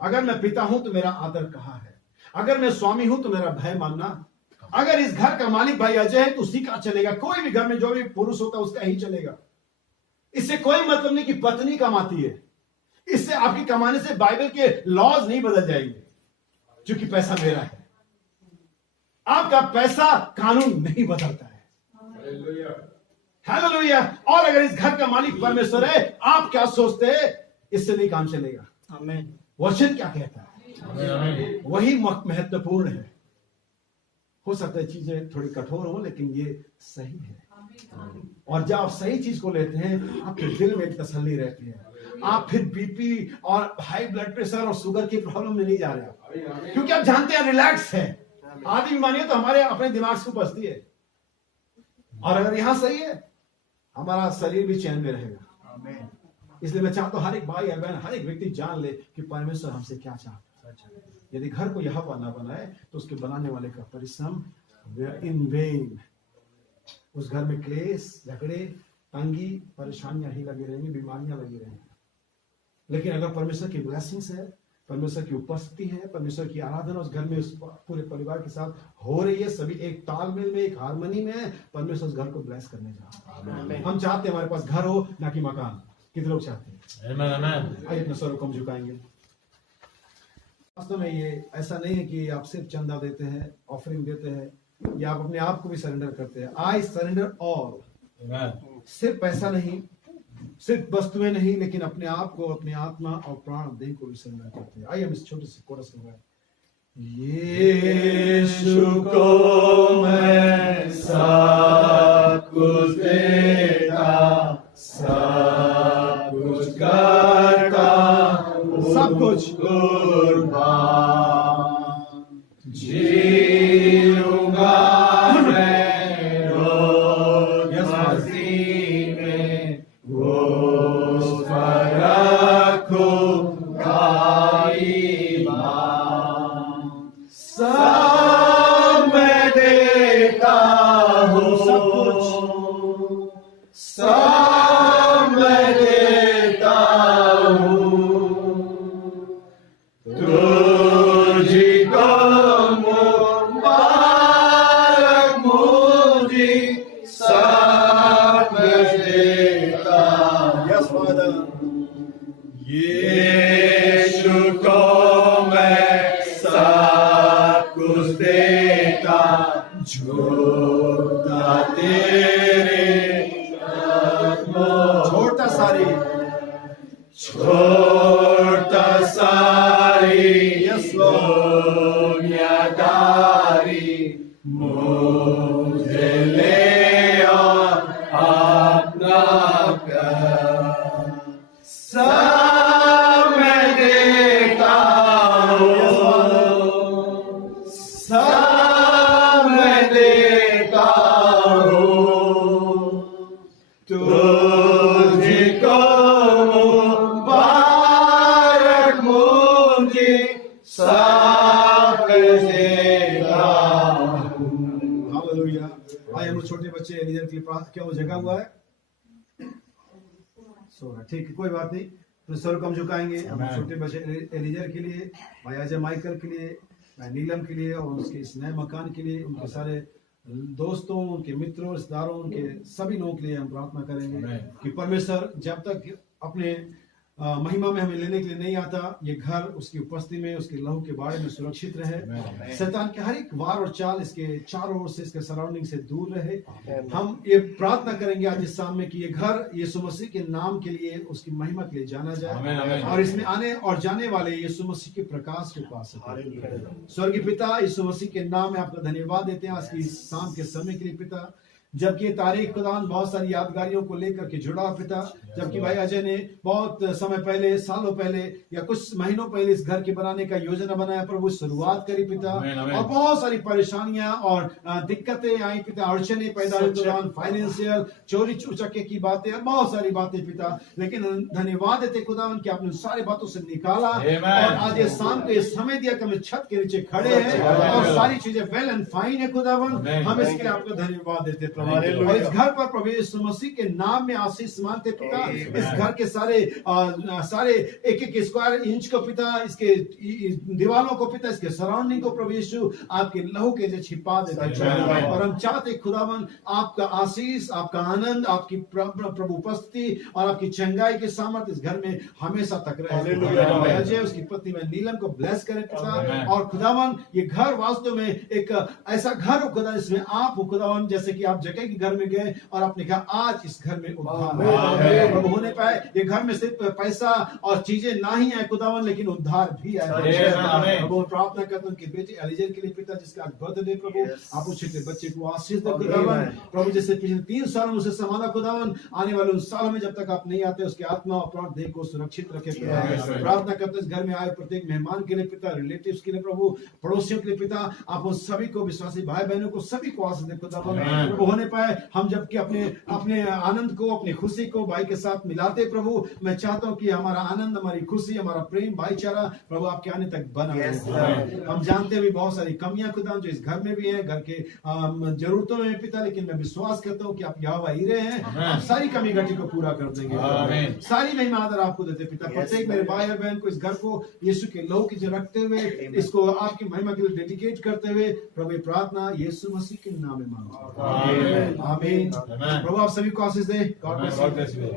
अगर मैं पिता हूं तो मेरा आदर कहाँ है? अगर मैं स्वामी हूं तो मेरा भय मानना। अगर इस घर का मालिक भाई अजय है तो उसी का चलेगा। कोई भी घर में जो भी पुरुष होता है उसका ही चलेगा। इससे कोई मतलब नहीं कि पत्नी कमाती है, इससे आपकी कमाने से बाइबल के लॉज नहीं बदल जाएंगे, क्योंकि पैसा मेरा है। आपका पैसा कानून नहीं बदलता है। हालेलुया। और अगर इस घर का मालिक परमेश्वर है, आप क्या सोचते हैं? इससे नहीं काम चलेगा। आमेन। वचन क्या कहता है, आमेन आमेन वही महत्वपूर्ण है। हो सकता है चीजें थोड़ी कठोर हो, लेकिन ये सही है। और जब आप सही चीज को लेते हैं, आपके दिल में एक तसल्ली रहती है। आप फिर बीपी और हाई ब्लड प्रेशर और शुगर की प्रॉब्लम में नहीं जा रहे आप, क्योंकि आप जानते हैं रिलैक्स है। आदि बीमारियां तो हमारे अपने दिमाग से बचती है, और अगर यहां सही है, हमारा शरीर भी चैन में रहेगा। आमेन। इसलिए मैं चाहता हूं हर एक भाई और बहन, हर एक व्यक्ति जान ले कि परमेश्वर हमसे क्या चाहता है। यदि घर को यह ना बनाए, तो उसके बनाने वाले का परिश्रम इन वेन। उस घर में क्लेश, झगड़े, तंगी, परेशानियां ही लगी रहेंगी, बीमारियां लगी रहेंगी। लेकिन अगर परमेश्वर की ब्लेसिंग्स है, परमेश्वर की उपस्थिति है, परमेश्वर की आराधना उस घर में उस पूरे परिवार के साथ हो रही है, सभी एक तालमेल में, एक हारमोनी में है, परमेश्वर उस घर को ब्लेस करने जा रहा है। हम चाहते हैं हमारे पास घर हो, ना कि मकान। कितने लोग चाहते हैं? आमेन आमेन आइए अपने सर को हम झुकाएंगे। वास्तव में ये ऐसा नहीं है कि आप सिर्फ चंदा देते हैं, ऑफरिंग देते हैं, या आप अपने आप को भी सरेंडर करते हैं। I surrender all. आमेन सिर्फ पैसा नहीं, सिर्फ वस्तुएं नहीं, लेकिन अपने आप को, अपनी आत्मा और प्राण देह को भी सरेंडर करते हैं। आइए हम इस छोटे से कोरस में गाएं। यीशु को मैं सब कुछ देता, सब कुछ करता, सब कुछ जीऊंगा मैं रोज मसीह में, उस पर रखूंगा ईमान। सब मैं देता हूँ, सब कुछ सब मैं देता हूँ, तुझको मुबारक मुझे सब मैं देता। Yes father. यीशु को मैं सब कुछ देता, झूठा तेरे छोड़ता सारी, छोड़ता सारी यस दुनियादारी, मुझे ले और अपना कर। सब मैं देता हूँ, सब मैं देता हूँ, तुझको मुबारक मुझे सब देता हूँ। हालेलुया। आइए हम छोटे बच्चे एलिजर के लिए क्या वो जगह हुआ है? सो रहा, ठीक है, कोई बात नहीं। तो सर को हम झुकाएंगे। हम छोटे बच्चे एलिजर के लिए, भाई अजय माइकल के लिए, भाई नीलम के लिए, और उसके इस नए मकान के लिए, उनके सारे दोस्तों, उनके मित्रों, रिश्तेदारों, उनके सभी लोगों के लिए हम प्रार्थना करेंगे कि परमेश्वर जब तक अपने महिमा में हमें लेने के लिए नहीं आता, ये घर उसकी उपस्थिति में, उसके लहू के बारे में सुरक्षित रहे। शैतान के हर एक वार और चाल इसके चारों ओर से, इसके सराउंडिंग से दूर रहे। हम ये प्रार्थना करेंगे आज इस शाम में कि ये घर यीशु मसीह के नाम के लिए, उसकी महिमा के लिए जाना जाए, और इसमें आने और जाने वाले यीशु मसीह के प्रकाश के पास। स्वर्गीय पिता, यीशु मसीह के नाम में आपका धन्यवाद देते हैं आज की शाम के समय के लिए पिता। जबकि ये तारीख खुदान बहुत सारी यादगारियों को लेकर के जुड़ा पिता, जबकि भाई अजय ने बहुत समय पहले, सालों पहले या कुछ महीनों पहले इस घर के बनाने का योजना बनाया, प्रभु शुरुआत करी पिता, और बहुत सारी परेशानियां और दिक्कतें आई पिता, अड़चने पैदा हुई दौरान, फाइनेंशियल, चोरी चुचक्के की बातें और बहुत सारी बातें पिता। लेकिन धन्यवाद देते खुदावन कि आपने सारी बातों से निकाला, और आज ये शाम को ये समय दिया कि हम छत के नीचे खड़े हैं और सारी चीजें वेल एंड फाइन है खुदावन। हम इसके लिए आपको धन्यवाद देते और इस घर पर प्रभु यीशु मसीह के नाम में आशीष मांगते पिता। इस घर के सारे एक एक स्क्वायर इंच को पिता, इसके दीवारों को पिता, इसके सराउंडिंग को प्रभु यीशु आपके लहू के जो छिपा देते। और हम चाहते खुदावन आपका आशीष, आपका आनंद, आपकी प्रभु उपस्थिति और आपकी चंगाई के सामर्थ्य इस घर में हमेशा तक रहे। अजय, उसकी पत्नी में नीलम को ब्लेस करें पिता। और खुदावन ये घर वास्तव में एक ऐसा घर हो खुदा, जिसमें आप खुदावन जैसे कि आप जगह के घर में गए और आपने कहा आज इस घर में उद्धार आमीन। प्रभु होने पाए। ये घर में सिर्फ पैसा और चीजें ना ही आए खुदावन, लेकिन उद्धार भी आए। आमीन। प्रभु प्रार्थना करता हूँ कि बेटे एलिजर के लिए पिता जिसका आज बर्थडे प्रभु आप उस छोटे बच्चे को आशीष दे खुदावन। प्रभु जैसे पिछले 3 सालों में उसे संभाला खुदावन, आने वाले उन सालों में जब तक आप नहीं आते उसकी आत्मा और प्राण देह को सुरक्षित रखे खुदावन। प्रार्थना करते इस घर में आए प्रत्येक मेहमान के लिए पिता, रिलेटिव्स के लिए प्रभु, पड़ोसियों के लिए पिता, आप उन सभी को, विश्वासी भाई बहनों को सभी को आशीष दे खुदावन। आमीन। प्रभु होने पाए हम जबकि अपने आनंद को, अपनी खुशी को भाई के साथ मिलाते प्रभु, मैं चाहता हूँ कि हमारा आनंद, हमारी खुशी, हमारा प्रेम, भाईचारा प्रभु आपके आने तक बना रहे। हम जानते हैं भी बहुत सारी कमियां खुदा जो इस घर में भी है, घर के जरूरतों में पिता, लेकिन मैं विश्वास करता हूँ कि आप यहोवा हीरे हैं, आप सारी कमी घटी को पूरा कर देंगे। आमीन। सारी महिमा आदर आपको देते पिता। प्रत्येक मेरे भाई और बहन को इस घर को यीशु के लहू की जो रखते हुए, इसको आपकी महिमा के लिए डेडिकेट करते हुए प्रभु ये प्रार्थना यीशु मसीह के नाम में मांगता हूं। आमीन। आमीन। आमीन। प्रभु आप सभी को आशीष दे। God bless God bless you.